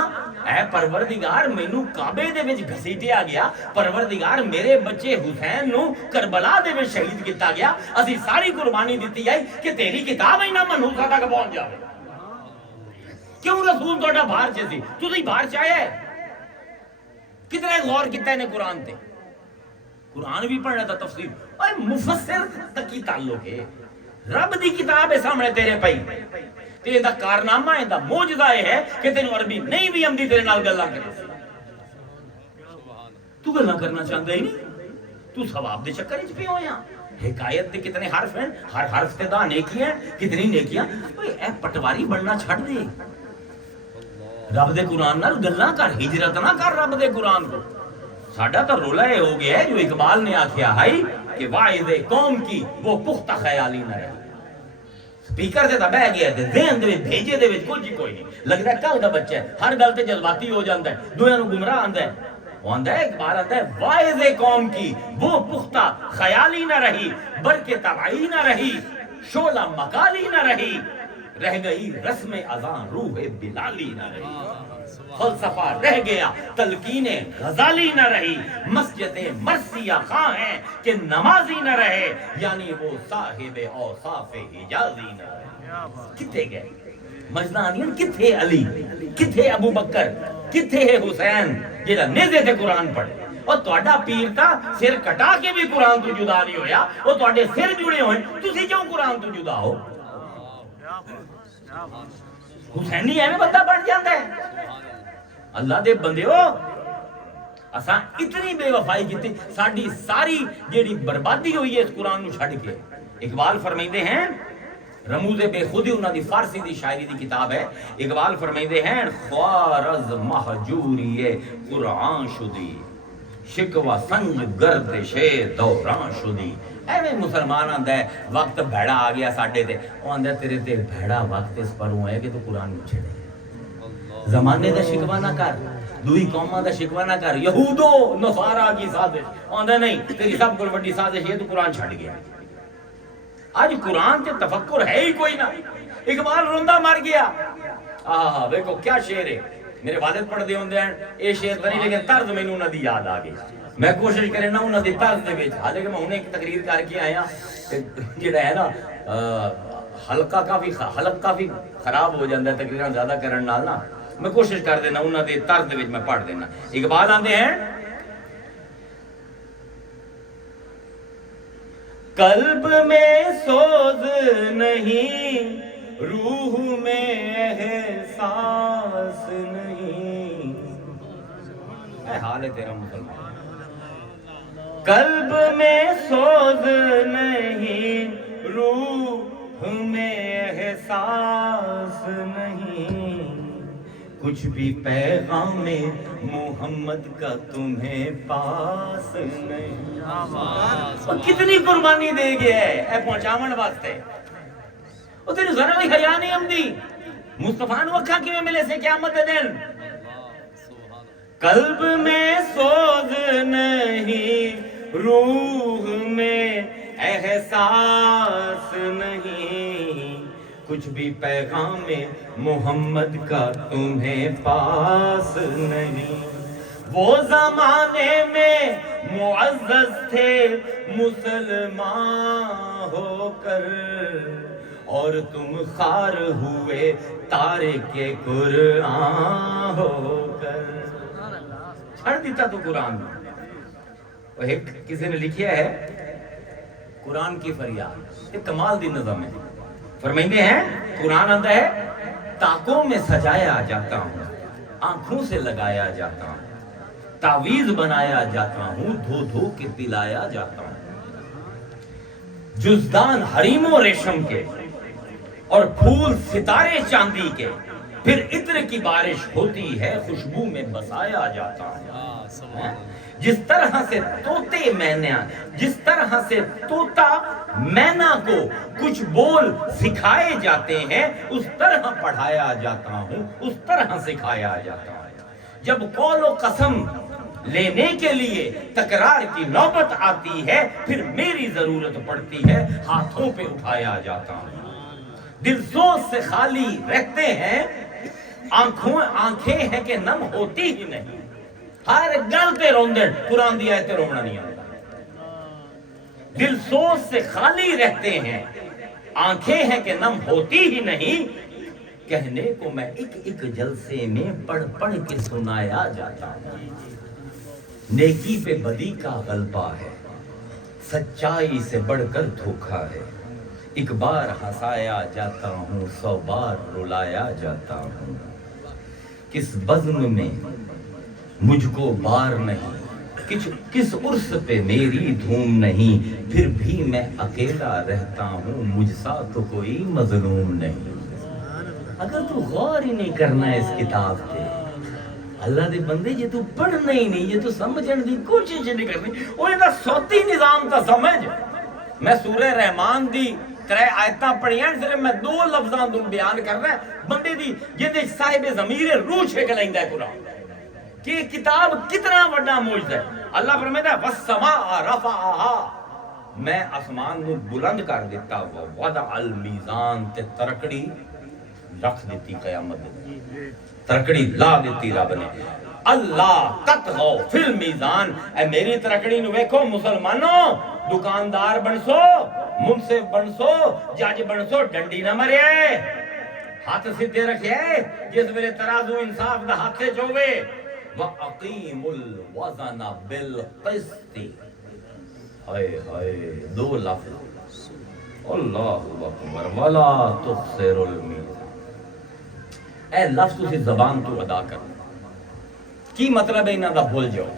اے پروردگار مینوں کعبے دے وچ گھسیٹیا گیا, پروردگار میرے بچے حسین نو کربلا دے وچ شہید کیتا گیا. اسی ساری قربانی دتی آئی کہ تیری کتاب اینا منحوسا تک پہنچ جاوے. کیوں رسول تہاڈا باہر چ سی, تسی باہر چ آئے کتنے غور کیتا ہے قرآن تے؟ قرآن بھی پڑھنا تھا تفسیر. اے مفسر تک کی تعلق ہے, رب دی کتاب ہے سامنے تیرے پئی, تے دا کارنامہ ہے, دا معجزہ ہے کہ تینوں عربی نہیں بھی آندی تیرے نال گلاں کرے. تو گلاں کرنا چاہندا ہی نہیں, تو ثواب دے چکر وچ پے ہویا. حکایت دے کتنے حرف ہیں, ہر حرف تے دا نیکیاں, کتنی نیکیاں. اوے اے پٹواری بننا چھڈ دے, رب دے قرآن نال گلاں کر, ہجرت نہ کر رب دے قرآن کو. ساڈا تو رولا یہ ہو گیا ہے جو اقبال نے آکھیا ہے کہ واعظ قوم کی وہ پختہ خیالی نہ رہے. ਸਪੀਕਰ ਤੇ ਤਾਂ ਬਹਿ ਗਿਆ ਤੇ ਜ਼ਿਹਨ ਦੇ ਵਿੱਚ ਭੇਜੇ ਦੇ ਵਿੱਚ ਕੁਝ ਕੋਈ ਨਹੀਂ ਲੱਗਦਾ ਕੱਲ ਦਾ ਬੱਚਾ ਹੈ ਹਰ ਗੱਲ ਤੇ ਜਜ਼ਬਾਤੀ ਹੋ ਜਾਂਦਾ ਹੈ ਦੁਨੀਆ ਨੂੰ ਗੁੰਮਰਾਹ ਆਂਦਾ ਹੈ وہ آندہ ہے اقبال آتا ہے واعظ قوم کی وہ پختہ خیالی نہ رہی بلکہ تبعی نہ رہی شعلہ مکالی نہ رہی رہ گئی رسم اذان روح بلالی نہ رہی فلسفہ رہ گیا تلقین غزالی نہ رہی مسجد مرثیہ خواہ ہیں کہ نمازی نہ رہے یعنی وہ صاحب اوصاف حجازی نہ رہے کتے گئے مجنانین کتھے علی کتھے ابو بکر کتھے ہے حسین جیڑا نیزے تے قرآن پڑھے اور تواڈا پیر تا سر کٹا کے بھی قرآن تو جدا نہیں ہویا اور تواڈے سر جڑے ہوئے تسی کیوں قرآن تو جدا ہو حسینی ایویں بندہ بن جاندا ہے اللہ دے بندیو اساں اتنی بے وفائی کیتی ساڈی ساری جیڑی بربادی ہوئی ہے اس قرآن نو چھڈ کے اقبال فرمائندے ہیں رموز بے خودی انہاں دی فارسی دی شاعری دی کتاب ہے اقبال فرمائندے ہیں خوارز مہجوری قرآن شدی شکوہ سنگ گردش دوران شدی ایویں مسلمان آندا ہے وقت بھڑا آ گیا ساڈے تے او آندا تیرے تے بھڑا وقت اس پر ہے کہ تو قرآن نو چھڑے زمانے دا شکوہ نہ کر دوئی قوماں دا شکوہ نہ کر یہودو نصارا کی سازش آندا نہیں تیری سب کو بڑی سازش ہے تو قرآن چھڑ گیا آج قرآن تے تفکر ہے ہی کوئی نہ اقبال رندہ مر گیا دیکھو کیا شعر ہے میرے والد پڑھ دے ہوندے ہیں اے شعر نہیں لیکن طرز میں انہاں دی یاد آ گئی میں کوشش کرے نا انہاں دی طرز دے وچ حالانکہ میں انہیں ایک تقریر کر کے آیا جڑا ہے نا حلق کافی خراب ہو جاندا ہے تقریراں زیادہ کرن نال نا میں کوشش کر دینا انہاں دے طرز دے وچ میں پڑھ دینا اقبال آندے ہیں قلب میں سوز نہیں روح میں احساس نہیں اے حال ہے تیرا مسلمان قلب میں سوز نہیں روح میں احساس نہیں کچھ بھی پیغام محمد کا تمہیں پاس نہیں اور کتنی قربانی دے گیا ہے اے پہنچاون واسطے اور تیری ذرا بھی حیا نہیں آمدی مصطفیٰ نو اکھا کیویں ملے سے قیامت دے دن قلب میں سوز نہیں روح میں احساس نہیں کچھ بھی پیغام محمد کا تمہیں پاس نہیں وہ زمانے میں معزز تھے مسلمان ہو کر اور تم خار ہوئے تارک قرآن ہو کر چھڑ دیتا تو قرآن ایک کسی نے لکھیا ہے قرآن کی فریاد ایک کمال دی نظم ہے فرمائندے ہیں قرآن آتا ہے تاکوں میں سجایا جاتا ہوں آنکھوں سے لگایا جاتا ہوں تعویذ بنایا جاتا ہوں دھو دھو کے پلایا جاتا ہوں جزدان حریم و ریشم کے اور پھول ستارے چاندی کے پھر عطر کی بارش ہوتی ہے خوشبو میں بسایا جاتا ہے جس طرح سے طوطا مینا کو کچھ بول سکھائے جاتے ہیں اس طرح پڑھایا جاتا ہوں اس طرح سکھایا جاتا ہوں جب قول و قسم لینے کے لیے تکرار کی نوبت آتی ہے پھر میری ضرورت پڑتی ہے ہاتھوں پہ اٹھایا جاتا ہوں دل سوز سے خالی رہتے ہیں آنکھیں ہیں کہ نم ہوتی ہی نہیں ہر گل تے روندے قرآن دی آیت رونا نہیں آتا دل سوز سے خالی رہتے ہیں آنکھیں ہیں کہ نم ہوتی ہی نہیں کہنے کو میں ایک ایک جلسے میں پڑھ پڑھ کے سنایا جاتا ہوں نیکی پہ بدی کا غلبہ ہے سچائی سے بڑھ کر دھوکا ہے ایک بار ہنسایا جاتا ہوں 100 بار رلایا جاتا ہوں کس بزم میں مجھ کو بار نہیں کس عرس پہ میری دھوم نہیں پھر بھی میں اکیلا رہتا ہوں مجھ سا تو کوئی مظلوم نہیں اگر تو غور ہی نہیں کرنا ہے اس کتاب پہ اللہ دے بندے یہ تو پڑھنا ہی نہیں یہ تو سمجھنے دی کوشش نہیں کرنی وہ انہا سوتی نظام تا سمجھ میں سورہ رحمان دی ترے آیتاں پڑھیاں صرف میں دو لفظاں تو بیان کر رہا ہے بندے دی جے صاحب ضمیر روح چھک لیندا ہے قرآن کہ کتاب کتنا بڑا معجزہ ہے. اللہ فرماتا ہے والسماء رفعها میں آسمان نو بلند کر دیتا وضع المیزان تے ترکڑی رکھ دیتی قیامت دے ترکڑی لا دیتی رب نے. اللہ تطغوا فی المیزان اے میری ترکڑی نو ویکھو مسلمانوں دکاندار بنسو منصف بنسو جج بنسو ڈنڈی نہ مرے ہاتھ سیدھے رکھے جس ویلے ترازو انصاف دا ہاتھ سے چوے وَأَقِيمُ الْوَزَنَ بِالْقِسْطِ ہائے ہائے دو لفظ اللہ اکبر وَلَا تُخْسِرُ الْمِيزَانَ اے لفظ تسی زبان تو ادا کر کی مطلب ہے انہاں دا بھول جاؤ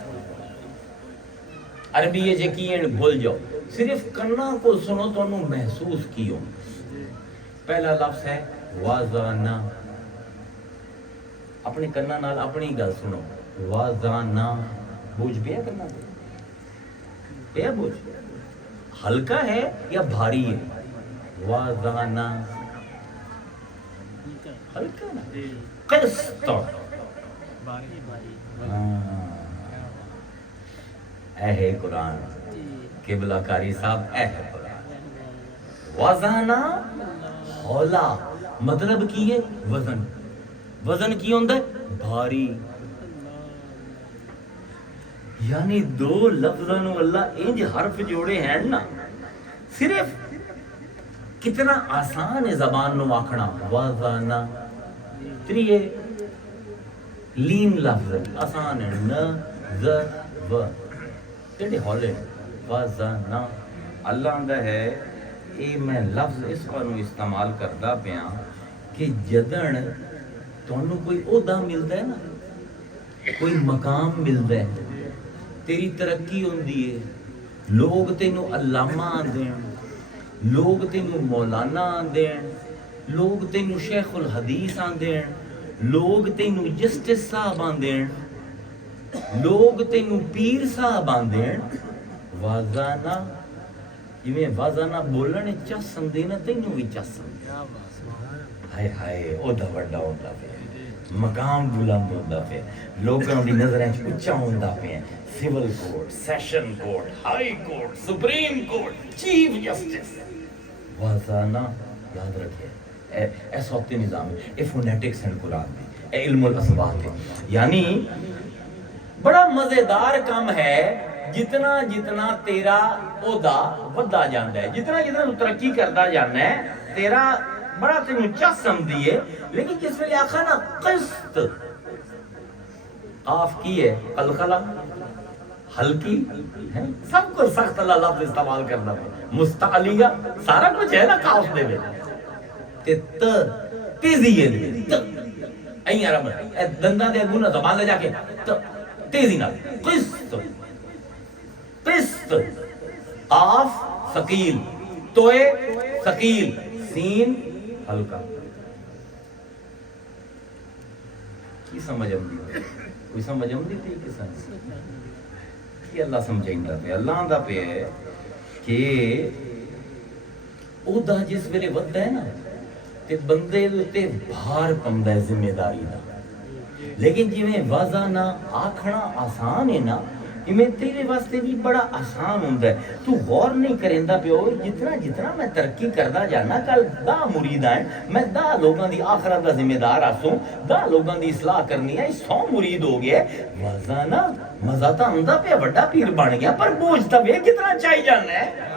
عربی یہ یقین بھول جاؤ صرف کنا کو سنو تو انہوں محسوس کیوں. پہلا لفظ ہے وازانا اپنے کنا نال اپنی گل سنو وازانا بوجھ پیا کرنا پیا بوجھ ہلکا ہے یا بھاری ہے وازانا ہلکا نا قسط اے ہے قرآن قبلہ کاری صاحب اے ہے قرآن وزانا ہولا مطلب کی ہے وزن وزن کی ہوندہ ہے بھاری یعنی دو لفظوں اللہ انج حرف جوڑے ہیں نا صرف کتنا آسان ہے زبان نو آکھنا وزانا تریے لین لفظ آسان ہے ن ز و تیڑے ہولے وزانا اللہ اندہ ہے اے میں لفظ اس پر استعمال کردا پیاں کہ جدن تانوں کوئی عہدہ ملدا ہے نا کوئی مقام ملدا ہے تیری ترقی ہوندی ہے لوگ تینوں علامہ آندین لوگ تینوں مولانا آندین لوگ تینوں شیخ الحدیث آندین لوگ تینوں جسٹس صاحب آندین لوگ تینوں پیر صاحب آندین وازانا جویں وازانا بولنے چسم دینا تینوں بھی چسم ہائے ہائے عہدہ وڈا ہوندا پیا مقام بلند ہوندا پیا لوکاں دی نظریں اونچا ہوندا پیا civil court session court high court supreme court chief justice وازانا یاد رکھے اے صوتی نظام ہے اے فونیٹکس ہیں قرآن میں اے علم الاسباط ہے یعنی بڑا مزیدار کام ہے جتنا جتنا تیرا عہدہ ودا جاندا ہے جتنا جتنا تو ترقی کردا جانا ہے تیرا بڑا تینوں چسم دیے لیکن جس ویلے آخا نا قسط قاف کی ہے قلقلہ ہلکی ہے سب کو سخت اللہ لفظ استعمال کرنا ہے مستعلیہ سارا کچھ ہے نا قاف دے میں تے تیزی ہے این عرب دندہ دے گونا زبان لے جا کے تیزی نہ قسط قسط قاف ثقیل توئے ثقیل سین ہلکا کی سمجھ آمدی کوئی سمجھ آمدی تھی کسان کی اللہ سمجھائیں پہ اللہ دا پہ ہے کہ او دا جس ویلے ودہ ہے نا تے بندے تے بھار پمدا ہے ذمہ داری دا لیکن جی میں وازانہ آکھنا آسان ہے نا میں تیرے واسطے بھی بڑا آسان ہوندا ہے تو غور نہیں کریندا پیو جتنا جتنا میں ترقی کردا جانا کل دا مرید ہیں میں دا لوگاں دی آخرت دا ذمہ دار آسوں دا لوگاں دی اصلاح کرنی ہے 100 مرید ہو گئے وازانہ مزہ تا ہوندا پیا بڑا پیر بن گیا پر بوجھ تا وے کتنا چاہی جانا ہے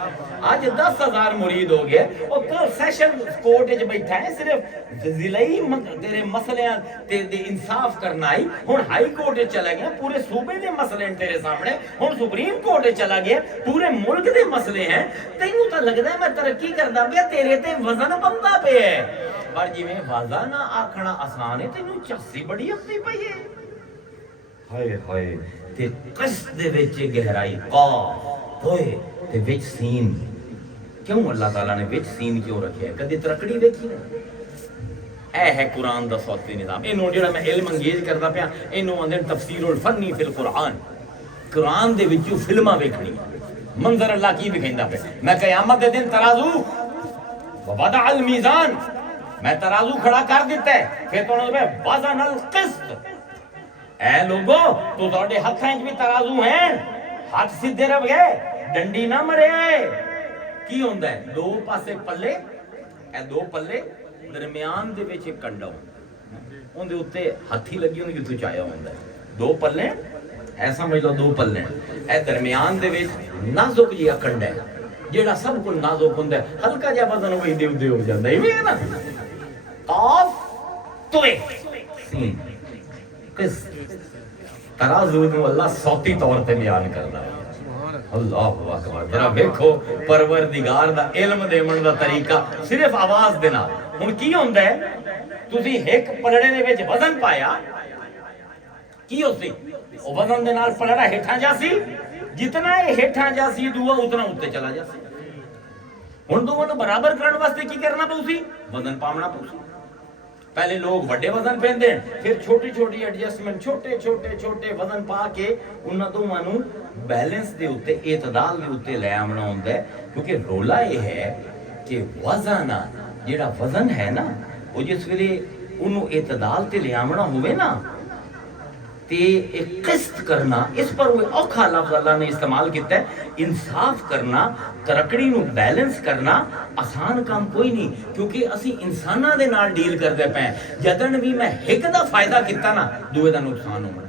آج 10,000 مرید ہو گئے اور کل سیشن کورٹ وچ بیٹھا ہے صرف ضلعی تیرے مسئلے تے انصاف کرنا ہی ہن ہائی کورٹ وچ چلا گیا پورے صوبے دے مسئلے تیرے سامنے ہن سپریم کورٹ وچ چلا گیا پورے ملک دے مسئلے ہیں تینوں تا لگدا ہے میں ترقی کردا پیا تیرے تے وزن بندا پیا ہے پر جویں وزن آکھنا آسان ہے تینوں چسی بڑی اپنی پئی ہے ہائے ہائے تے قسط دے وچ گہرائی قاف ہوئے تے وچ سین کیوں اللہ تعالیٰ نے وچ سین کیوں رکھے ہے کدی ترکڑی دیکھی ہے اے ہے قرآن دا صوتی نظام انہوں جڑا میں علم انگیز کردا پیا انہوں اندر تفسیر الفنی فی القرآن قرآن دے وچوں فلماں ویکھنی منظر اللہ کی دکھیندا پیا میں قیامت دے دن ترازو وَوَضَعَ الْمِيزَانَ میں ترازو کھڑا کر دیتا ہے پھر تو انہوں نے وَزَنَ الْقِسْطِ اے لوگو تو توڑے ہتھیں بھی ترازو ہیں ہاتھ سیدھے رہ گئے ڈنڈی نہ مرے کی ہوندہ ہے دو پاسے پلے اے دو پلے درمیان دے وچ ایک کنڈا ہوندہ ہے ان دے اتے ہتھی لگی ہوندی تو چاہیا ہوندہ ہے دو پلے ایسا سمجھ لو دو پلے اے درمیان دے وچ نازک جیا کنڈا ہے جیڑا سب کو نازک ہوندہ ہے ہلکا جا وزن ہوئی دے ہو جاندہ ہے یہ نا قاف توے سین قسط ترازو نو اللہ صوتی طور تے بیان کرنا ہے اللہ اکبر ذرا دیکھو پروردگار دا علم دیمن دا طریقہ صرف آواز دینا ہن کی ہوندا ہے تسی ایک پلڑے دے وچ وزن پایا کی ہوسی او وزن دے نال پلڑا ہٹھاں جاسی جتنا اے ہٹھاں جاسی دعا اتنا اوتے چلا جاسی ہن دوواں نوں برابر کرن واسطے کی کرنا پوسی وزن پاونا پوسی پہلے لوگ بڑے وزن پہندے ہیں پھر چھوٹی چھوٹی ایڈجسٹمنٹ چھوٹے وزن پا کے انہاں دوواں نوں بیلنس دے اوتے اعتدال دے اوتے لے آونا ہوندا ہے کیونکہ رولا یہ ہے کہ وزن جیڑا وزن ہے نا وہ جس ویلے انہوں اعتدال تے لے آونا ہوئے نا تے ایک قسط کرنا اس پر وہ اوکھا لفظ اللہ نے استعمال کیتا ہے انصاف کرنا ترکڑی نو بیلنس کرنا آسان کام کوئی نہیں کیونکہ اسی انسانہ دے نال ڈیل کر دے پائیں جدن بھی میں ایک دا فائدہ کیتا نا دوے دا نقصان ہوگا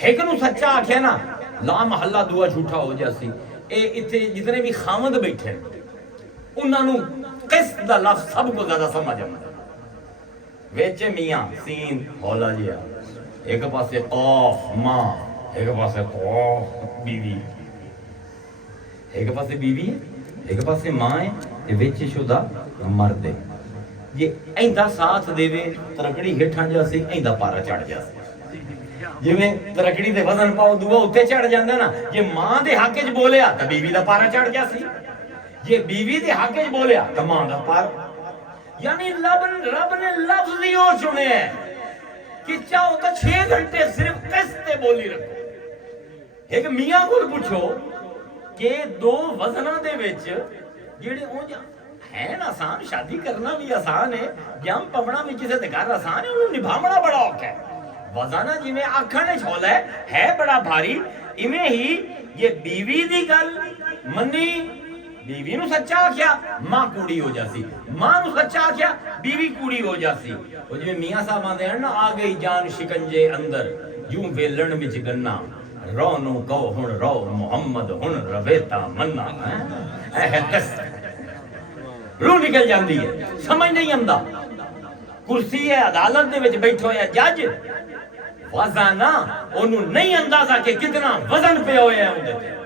ایک نو سچا آکھیا نا لا محلہ دعا جھوٹا ہو جاسی اے اتنے جتنے بھی خامد بیٹھے انہاں نو قسط دا لفظ سب کو زیادہ سمجھ آتا ویچے میاں سین ہولا جیا ایک پاسے قاف ماں ایک پاسے قاف بیوی ایک پاسے بیوی ہے ایک پاسے ماں ہے یہ ویچے شدہ مرد ہے یہ ایندہ ساتھ دے وے ترکڑی ہٹھاں جاسی ایندہ پارا چڑھ جاسی جی میں ترکڑی دے وزن پاؤ دعا اتے چڑھ جاندے نا یہ ماں دے حقج بولیا تا بیوی دا پارا چڑھ جاسی یہ بیوی دے حقج بولیا تا ماں دا پارا یعنی رب نے لفظ دیو چنے ہیں کہ چاہو تا 6 گھنٹے صرف قسطے بولی رکھو ایک میاں کو پوچھو کہ دو وزنہ دے وچ جیڑے ہوں جا ہے آسان شادی کرنا بھی آسان ہے جام پمڑا بھی کسے دکھار آسان ہے انہوں نبھامڑا بڑا اوکھ ہے وزانہ جی میں آکھانے چھولا ہے بڑا بھاری امیں ہی یہ بیوی دی گل منی بیوی نو سچا آکھیا ماں کوڑی ہو جاسی ماں نو سچا آکھیا بیوی کوڑی ہو جاسی اور جی میں میاں صاحب آندے ہیں نا آگئی جان شکنجے اندر یوں ویلن وچ گنا رو نو کو ہن رو محمد ہن رویتا منا اے قسط روح نکل جاندی ہے سمجھ نہیں آندا کرسی ہے عدالت دے وچ بیٹھو یا جج وزن انہوں نہیں اندازہ کہ کتنا وزن پہ ہوئے ہیں اندھے تھے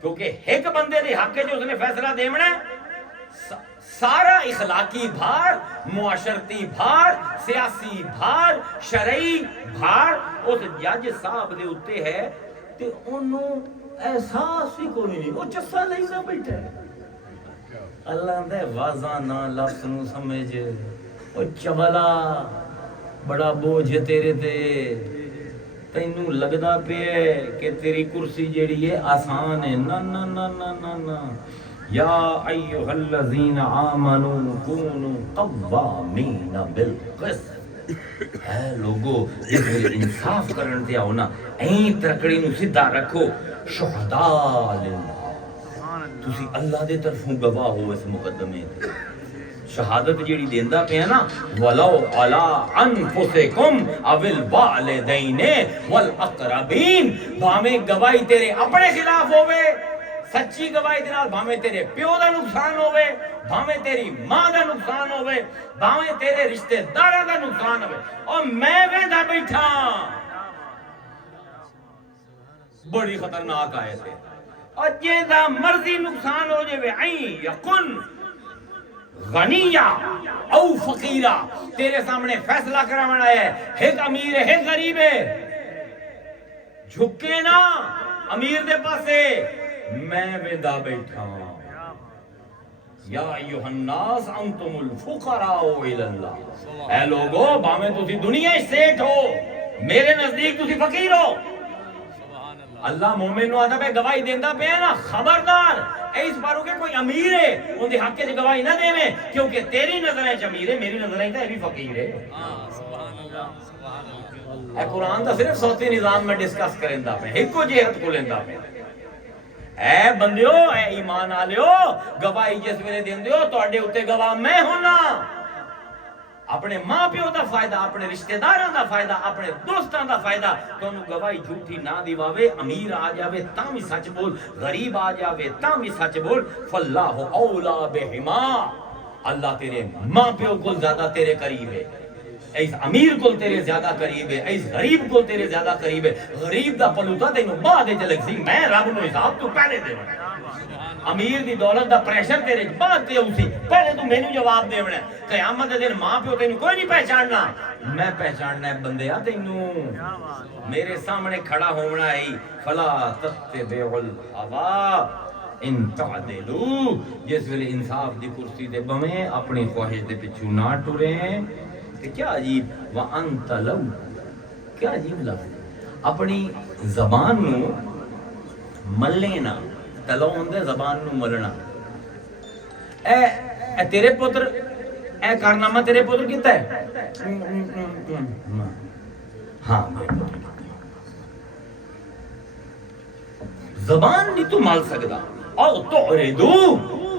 کیونکہ ایک بندے دے حق ہے جو اس نے فیصلہ دیمنا ہے سارا اخلاقی بھار معاشرتی بھار سیاسی بھار شرعی بھار اس جج صاحب دے اتے ہے تے انہوں احساس ہی کو نہیں وہ چسا نہیں نہ بیٹھے اللہ دے وازانہ لفظ نو سمجھ وہ چبلا بڑا بوجھ تیرے تے تینوں لگدا پہ کہ تیری کرسی جیڑی ہے آسان ہے نا نا نا نا نا نا یا ایھا الذین آمنوا کونوا قوامین بالقسط اے لوگو جس میں انصاف کرن تے آؤ نا این ترکڑی نو سیدھا رکھو شہداء للہ تسی اللہ دے طرفوں گواہ ہو اس مقدمے تے شہادت جیڑی دیندہ پہ ہے نا وَلَوْ عَلَىٰ أَنفُسِكُمْ اَوِ الْوَالِدَيْنِ وَالْأَقْرَبِينَ بھامیں گواہی تیرے اپنے خلاف ہوئے سچی گواہی دینا بھامیں تیرے پیو دا نقصان ہوئے بھامیں تیری ماں دا نقصان ہوئے بھامیں تیرے رشتہ دارہ دا نقصان ہوئے اور میں ویدہ بیٹھا بڑی خطرناک آئے تھے اور جیدہ مرضی نقصان ہو جائے عین یقن غنیہ او فقیرہ تیرے سامنے فیصلہ کروانا ہے ایک امیر ہے ایک غریب ہے جھکے نا امیر دے پاسے میں ویدہ بیٹھا یا ایوہ الناس انتم الفقراء الاللہ اے لوگو بامیں تسی دنیا سیٹ ہو میرے نزدیک تسی فقیر ہو اللہ مومن نو آدھا پہ گواہی دیندہ پہ ہے نا خبردار اس بارو کے کوئی امیر ہے ان دے حق کے گواہی نہ دے میں کیونکہ تیری نظریں امیر ہے میری نظریں تے بھی فقیر ہے سبحان اللہ سبحان اللہ اے قرآن دا صرف صوتی نظام میں ڈسکس کرندا پہ ایکو جہت کو لیندا پہ اے بندیو اے ایمان آلیو گواہی جس ویلے دیندے ہو تواڈے اوتے گواہ میں ہونا اپنے ماں پیو دا فائدہ اپنے رشتہ داراں دا فائدہ اپنے دوستاں دا فائدہ تانوں گواہی جھوٹی نہ دیواوے امیر آ جاوے تاں بھی سچ بول غریب آ جاوے تاں بھی سچ بول فاللہ اولا بہما اللہ تیرے ماں پیو کو زیادہ تیرے قریب ہے ایس امیر کو تیرے زیادہ قریب ہے ایس غریب کو تیرے زیادہ قریب ہے غریب دا پلوتا تینوں بعد چلک سی میں رب نو حساب تو پہلے دے امیر دی دولت دا پریشر تیرے بعد تے اسی پہلے تو مینوں جواب دیونا ہے قیامت دے دن ماں پیو تینوں کوئی نہیں پہچاننا میں پہچاننا ہے بندیا تینوں میرے سامنے کھڑا ہونا ہے فلا تتبعوا الهوى ان تعدلوا جس ویلے انصاف دی کرسی تے بویں اپنی خواہش دے پیچھے نہ ٹریں کہ کیا عجیب وانت لو کیا عجیب لفظ اپنی زبان نو ملے نہ تلو ہوندے زبان نو ملنا اے تیرے پتر اے کارنامہ تیرے پتر کیتا ہے ہاں زبان نہیں تو مال سکدا او تعرضو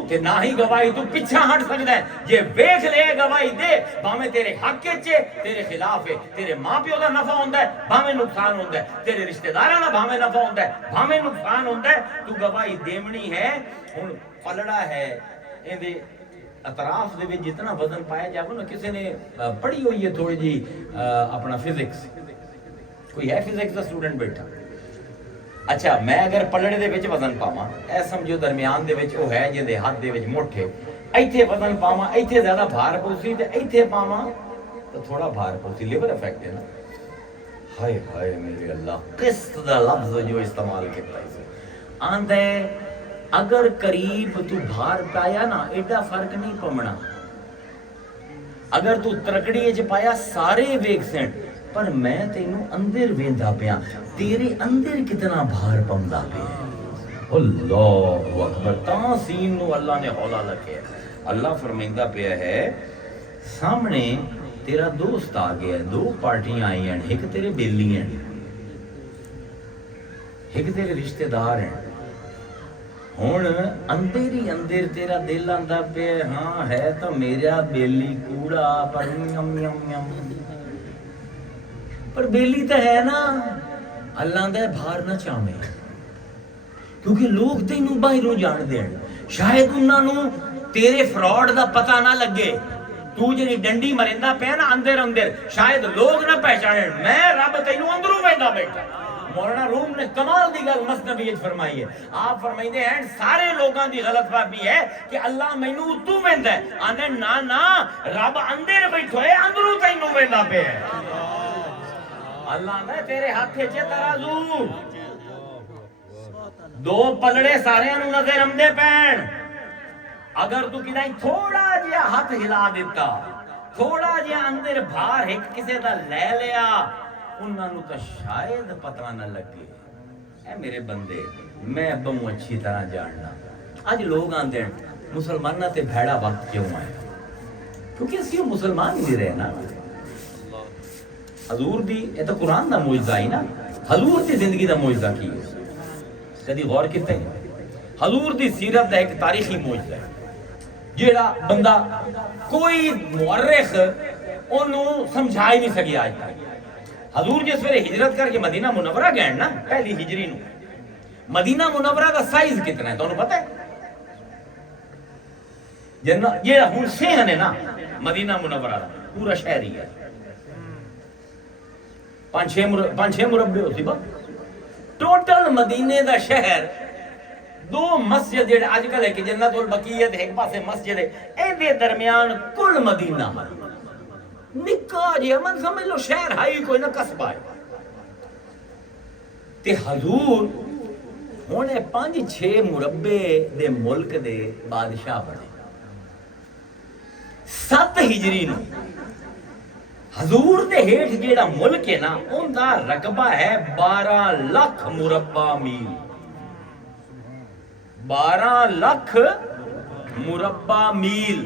کہ نہ ہی گواہی تو پیچھا ہٹ سکدا ہے یہ ویکھ لے گواہی دے بھاویں تیرے حق وچ تیرے خلاف ہے تیرے ماں پیو دا نفع ہوندا ہے بھاویں نقصان ہوندا ہے تیرے رشتہ داراں دا بھاویں نفع ہوندا ہے بھاویں نقصان ہوندا ہے تو گواہی دیونی ہے ہن پلڑا ہے ایندے اطراف دے وچ جتنا وزن پایا جاوے نا کسی نے پڑھی ہوئی ہے تھوڑی جی اپنا فزکس کوئی ہے فزکس دا سٹوڈنٹ بیٹھا اچھا میں اگر پلڑے دے وچ وزن پاواں اے سمجھو درمیان دے وچ او ہے جے ہاتھ دے وچ موٹھے ایتھے وزن پاواں ایتھے زیادہ بھار پوسی تے ایتھے پاواں تو تھوڑا بھار پوسی لیور افیکٹ ہے نا ہائے ہائے میرے اللہ قسط دا لفظ جو استعمال کیتا ہے آندا ہے اگر قریب تو بھار پایا نا ایڈا فرق نہیں پمنا اگر تو ترکڑی وچ پایا سارے ویکھ سن پر میں تینوں اندر ویندا پیا تیرے اندر کتنا بھار پوندا پیا اللہ اکبر تاں سین نو اللہ نے ہولا لکھیا اللہ فرمیندا پیا ہے سامنے تیرا دوست آ گیا دو پارٹیاں آئی ہیں ایک تیرے بیلی ہیں ایک تیرے رشتہ دار ہیں ہن اندر ہی اندر تیرا دل آندا پیا ہاں ہے تو میرا بیلی کوڑا پر یم یم یم پر بیلی تو ہے نا اللہ دے بھار نہ چاہے کیونکہ لوگ تینوں باہروں جان دین شاید انہاں نوں تیرے فراڈ دا پتہ نہ لگے تو جڑی ڈنڈی مریندا پیا نا اندر اندر شاید لوگ نہ پہچانن میں رب تینوں اندروں ویندا بیٹھا مولانا روم نے کمال دی گل مثنویت فرمائی ہے آپ فرمائیندے ہیں سارے لوگاں دی غلط فہمی ہے کہ اللہ مینوں تو ویندا ہے آندے نا نا رب اندر بیٹھا ہے اندروں تینوں ویندا پیا ہے اللہ نے تیرے ہاتھ وچ ترازو دو پلڑے سارے نوں نظر آمدے پین اگر تو کدی تھوڑا جہا ہاتھ ہلا دیتا تھوڑا جہا اندر بھار ایک کسے دا لے لیا انہاں نوں تو شاید پتہ نہ لگے اے میرے بندے میں بہت اچھی طرح جاننا اج لوگ آندے مسلماناں تے بھیڑا وقت کیوں آیا کیونکہ اسی مسلمان ہی رہے نا حضور دی یہ تو قرآن دا معجزہ ہی نا حضور دی زندگی دا معجزہ کی ہے کدی غور کیتے ہیں حضور دی سیرت دا ایک تاریخی معجزہ ہے جیڑا بندہ کوئی مورخ انہوں سمجھا ہی نہیں سکی آج تک حضور جس ویلے ہجرت کر کے مدینہ منورہ گئے نا پہلی ہجری نو مدینہ منورہ دا سائز کتنا ہے تو انہوں پتہ ہے یہ ہون شہن ہے نا مدینہ منورہ دا پورا شہر ہی ہے پانچ چھ مربع ہوتی با ٹوٹل مدینے دا شہر دو مسجد جڑے آج کل ہے کہ جنت البقیت ایک پاسے مسجد ہے اے دے درمیان کل مدینہ نکا جی من سمجھ لو شہر ہائی کوئی نہ قصبہ ہے تے حضور ہونے 5-6 مربع دے ملک دے بادشاہ بنے 7 ہجری نو حضور دے ہیٹھ جیڑا ملک ہے نا ان دا رقبہ ہے 12 لاکھ مربع میل 12 ਲੱਖ ਮੁਰੱਬਾ ਮੀਲ।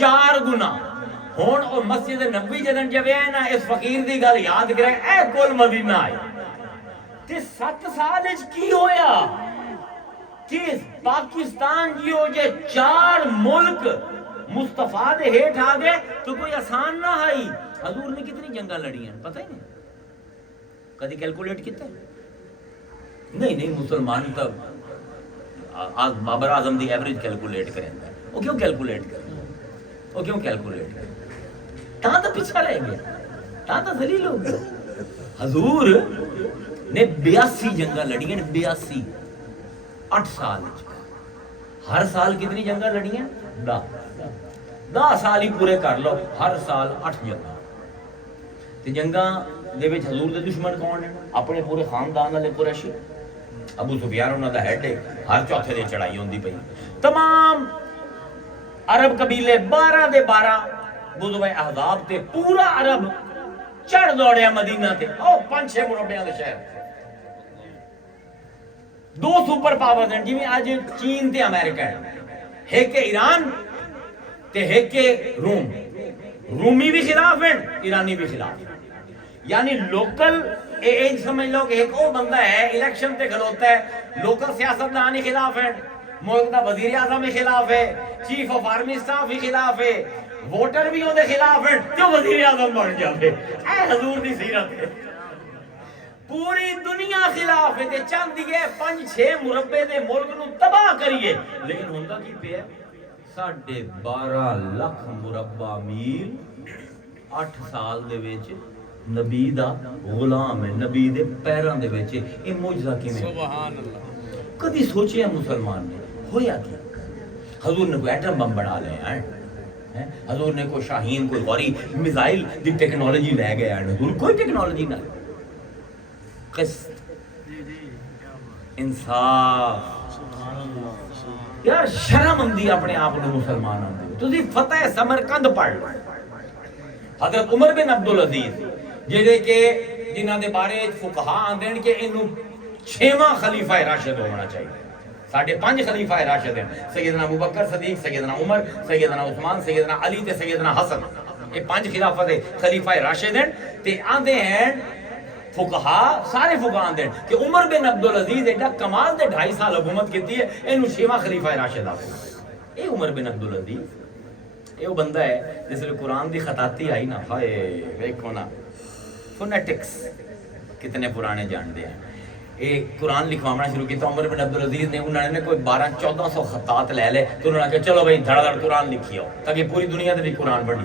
4 ਗੁਣਾ। ਹੁਣ ਉਹ ਮਸਜਿਦ ਨਬੀ ਜਦੋਂ ਜਵੇ ਨਾ ਇਸ ਫਕੀਰ ਦੀ ਗੱਲ ਯਾਦ ਕਰੇ, ਇਹ ਕੋਲ ਮਦੀਨਾ ਆਏ ਤੇ 7 ਸਾਲ ਵਿੱਚ ਕੀ ਹੋਇਆ کہ پاکستان جیو جے 4 ملک مصطفیٰ دے ہیٹھ آ گئے تو کوئی آسان نہ آئی۔ حضور نے کتنی جنگاں لڑی ہیں پتہ ہی نہیں، کدی کیلکولیٹ کیتا ہے؟ نہیں مسلمان تب Babar Azam the average calculate کریں گے، وہ کیوں کیلکولیٹ کریں؟ تاں تو پیچھا رہ گیا، تاں تو ذلیل ہو گیا۔ حضور نے 82 جنگاں لڑی ہیں، 82 8 سال۔ ہر سال کتنی جنگاں لڑی ہیں؟ 10 سال ہی پورے کر لو، ہر سال 8 جنگاں۔ تے جنگاں دے وچ حضور دے دشمن کون ہیں؟ اپنے پورے خاندان والے قریشی۔ ابو سفیان انہاں دا ہیڈ ہے، ہر چوتھے دے چڑھائی ہوندی پئی۔ تمام عرب قبیلے 12 دے 12 غزوہ احزاب تے پورا عرب چڑھ دوڑیا مدینہ تے، او 5-6 مربعاں دے شہر۔ 2 سپر پاورز ہیں جویں اج چین تے امریکہ ہے، ایک ایران تے ایک روم۔ رومی بھی خلاف ہیں، ایرانی بھی خلاف ہیں۔ یعنی لوکل ایج سمجھ لو کہ ایک او بندہ ہے الیکشن تے کھلوتا ہے، لوکل سیاستدان ہی خلاف ہیں، ملک دا وزیر اعظم ہی خلاف ہے، چیف آف آرمی سٹاف ہی خلاف ہے، ووٹر بھی وہ دے خلاف ہیں، جو وزیر اعظم بن جاوے۔ اے حضور دی سیرت ہے، پوری دنیا خلاف ہے تے چاہندی ہے 5-6 مربع دے ملک نو تباہ کریے، لیکن ہوندا کی پیا 12.5 لاکھ مربع میل 8 سال دے وچ نبی دا غلام ہے، نبی دے پیراں دے وچ۔ اے معجزہ کیویں؟ سبحان اللہ۔ کدی سوچیا مسلمان نے ہویا کیا؟ حضور نے کوئی ایٹم بم بنا لے ہیں، حضور نے کوئی شاہین کوئی غوری میزائل دی ٹیکنالوجی لے گیا ہے، حضور کوئی ٹیکنالوجی نہ۔ قسط، انصاف، یار شرم آندی اپنے آپ کو مسلمان آندی۔ تسی فتح سمرقند پڑھ لو، حضرت عمر بن عبدالعزیز جہے کہ جنہاں دے بارے فقہا آندے ہیں کہ انہوں 6واں خلیفہ راشد ہونا چاہیے۔ 5.5 خلیفہ راشد ہیں، سیدنا ابوبکر صدیق، سیدنا عمر، سیدنا عثمان، سیدنا علی تے سیدنا حسن۔ یہ 5 خلافت خلیفہ راشد ہیں تے آندے ہیں فقہا، سارے فقہا آندے ہیں کہ عمر بن عبدالعزیز ایڈا کمال دے 2.5 سال حکومت کیتی ہے، انہوں 6واں خلیفہ راشد آتے ہیں۔ اے عمر بن عبدالعزیز اے وہ بندہ ہے جس لئے قرآن دی خطاطی آئی نا، ہائے ویکھو نا، فونیٹکس کتنے پرانے جان دے ہیں۔ ایک قرآن لکھوانا شروع کیا عمر بن عبدالعزیز نے، انہوں نے کوئی 1200-1400 خطاط لے لے تو انہوں نے کہا چلو بھائی دھڑ دھڑ قرآن لکھی آؤ تاکہ پوری دنیا دے بھی قرآن پڑھی۔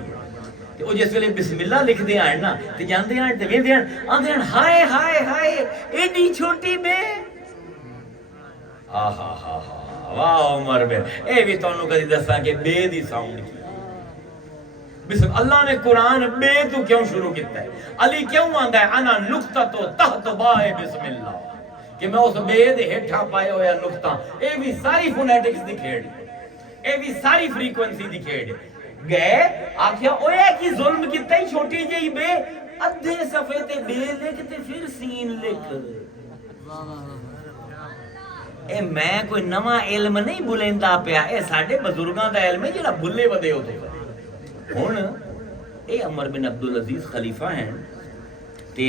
تو جس ویلے بسم اللہ لکھ دے آئے نا تو جاندے ہیں تو ویندے ہیں آندے ہیں ہائے ہائے ہائے ایڈی چھوٹی بے، آہا ہا ہا واہ عمر بن، اے بھی تو انہوں کدی دسا کہ بے دی ساؤنڈ کی۔ بسم اللہ نے قرآن بے تو کیوں شروع کیتا ہے؟ علی کیوں آندا ہے انا نقطہ تو تحت بائے بسم اللہ، کہ میں اس بے دے ہٹھا پائے ہویا نقطہ۔ اے بھی ساری فونیٹکس دی کھیڑ، اے بھی ساری فریکوینسی دی کھیڑ۔ گئے آکھیا اوے کی ظلم کیتا ہی چھوٹی جئی بے، ادھے صفحے تے بے لکھ تے پھر سین لکھ۔ اے میں کوئی نواں علم نہیں بلیندا پیا، اے ساڈے بزرگاں دا علم ہے جڑا بھلے ودے ہوتے۔ ہن اے عمر بن عبدالعزیز خلیفہ ہیں تے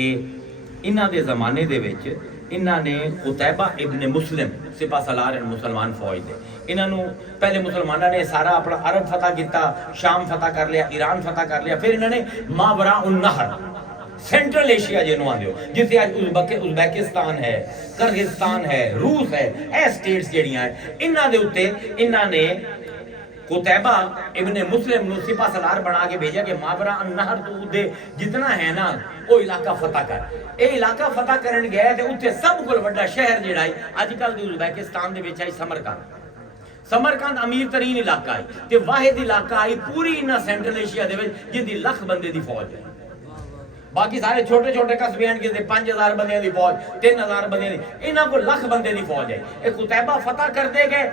انہاں دے زمانے دے وچ انہاں نے قتیبہ ابن مسلم سپاہ سالار مسلمان فوج دے، انہاں نو پہلے مسلمانوں نے سارا اپنا عرب فتح کیتا، شام فتح کر لیا، ایران فتح کر لیا، پھر انہوں نے ماوراء النہر سینٹرل ایشیا جنوں آندے ہو جسے آج ازبیکستان ہے، کرغستان ہے، روس ہے، اے سٹیٹس جڑیاں ہیں، انہاں دے اوتے انہاں نے قتیبہ ابن مسلم نو سپاہ سالار بنا کے بھیجا کہ ماوراء النہر تو دے جتنا ہے نا وہ علاقہ فتح کر۔ اے علاقہ فتح کرن گئے تے اوتھے سب کول بڑا شہر جڑا ہے اج کل دی ازبیکستان دے وچ ہے سمرقند۔ سمرقند امیر ترین علاقہ ہے تے واحد علاقہ ہے پوری انہاں سینٹرل ایشیا دے وچ جن دی 1 لاکھ بندے دی فوج ہے۔ باقی سارے چھوٹے چھوٹے قصبے ہیں کہ 5000 بندے دی فوج، 3000 بندے دی، انہاں کو 1 لاکھ بندے دی فوج ہے۔ اے قتیبہ فتح کر دے گئے،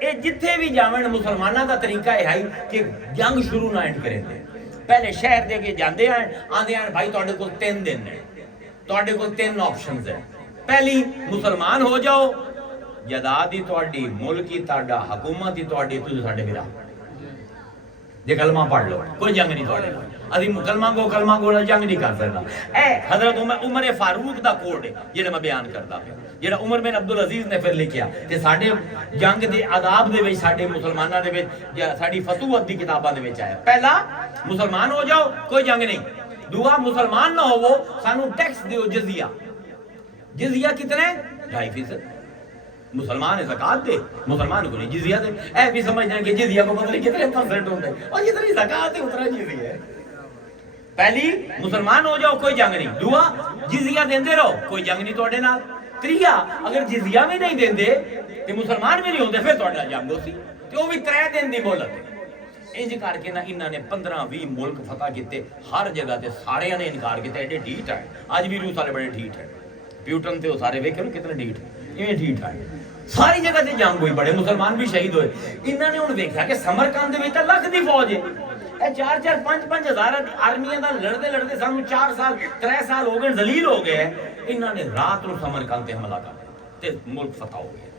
اے جتھے بھی جاون مسلمانوں دا طریقہ ہے کہ جنگ شروع نہ اینڈ کریں دے، پہلے شہر دے کے جاندے ہیں، آندے ہیں بھائی تہاڈے کول 3 دن ہیں، ਤੁਹਾਡੇ ਕੋਲ ਤਿੰਨ ਆਪਸ਼ਨਸ ਹੈ। ਪਹਿਲੀ, ਮੁਸਲਮਾਨ ਹੋ ਜਾਓ, ਜਦਾਦ ਹੀ ਤੁਹਾਡੀ, ਮੁਲਕ ਹੀ ਤੁਹਾਡਾ, ਹਕੂਮਤ ਹੀ ਤੁਹਾਡੀ, ਤੁਸੀਂ ਸਾਡੇ ਵੀਰਾ ਜੇ ਕਲਮਾ ਪੜ੍ਹ ਲਓ ਕੋਈ ਜੰਗ ਨਹੀਂ ਤੁਹਾਡੇ ਨਾਲ। ਅਸੀਂ ਕਲਮਾ ਗੋ ਨਾਲ ਜੰਗ ਨਹੀਂ ਕਰ ਸਕਦਾ। ਇਹ ਹਜ਼ਰਤ ਉਮਰ ਫਾਰੂਕ ਦਾ ਕੋਡ ਹੈ ਜਿਹੜਾ ਮੈਂ ਬਿਆਨ ਕਰਦਾ ਪਿਆ, ਜਿਹੜਾ ਉਮਰ ਬਿਨ ਅਬਦੁਲ ਅਜ਼ੀਜ਼ ਨੇ ਫਿਰ ਲਿਖਿਆ ਤੇ ਸਾਡੇ ਜੰਗ ਦੇ ਆਦਾਬ ਦੇ ਵਿੱਚ, ਸਾਡੇ ਮੁਸਲਮਾਨਾਂ ਦੇ ਵਿੱਚ, ਸਾਡੀ ਫਤੂਹਤ ਦੀ ਕਿਤਾਬਾਂ ਦੇ ਵਿੱਚ ਆਇਆ। ਪਹਿਲਾ, ਮੁਸਲਮਾਨ ਹੋ ਜਾਓ, ਕੋਈ ਜੰਗ ਨਹੀਂ। ਦੂਆ, ਮੁਸਲਮਾਨ ਨਾ ਹੋਵੋ, ਸਾਨੂੰ ਟੈਕਸ ਦਿਓ, ਜਜ਼ੀਆ। جزیہ کتنے؟ 2.5%۔ مسلمان ہے زکات دے، مسلمان کو نہیں جزیہ دے۔ اے بھی سمجھ جائیں کہ جزیہ کو پتہ نہیں کتنے پرسنٹ ہوتا ہے، اور جتنی زکات ہے اتنا جزیہ ہے۔ پہلی، مسلمان ہو جاؤ، کوئی جنگ نہیں۔ دعا، جزیہ دیندے رہو، کوئی جنگ نہیں توڑے نال۔ تریا، اگر جزیہ بھی نہیں دیندے تو مسلمان بھی نہیں ہوندے، پھر توڑے نال جنگ ہوتی۔ تو وہ بھی 3 دن دی مہلت ہے۔ انج کر کے نا انہاں نے 15-20 ملک فتح کیتے، ہر جگہ تے سارے نے انکار کیتا، ایڈے ڈھیٹ ہے۔ آج بھی روس والے بڑے ڈھیٹ ہیں، پیوٹن تے وہ سارے ویکھے نا کتنے ڈھیٹ ہیں، ایویں ڈھیٹ ہے۔ ساری جگہ تے جنگ ہوئی، بڑے مسلمان بھی شہید ہوئے۔ انہاں نے ہن ویکھیا کہ سمرقند دے وچ لاکھ دی فوج ہے، اے 4-4 5-5 ہزار آرمیاں دا لڑدے لڑدے سانو 4 سال 3 سال ہو گئے، ذلیل ہو گئے۔ انہاں نے رات نو سمرقند تے حملہ کر تے ملک فتح ہو گیا۔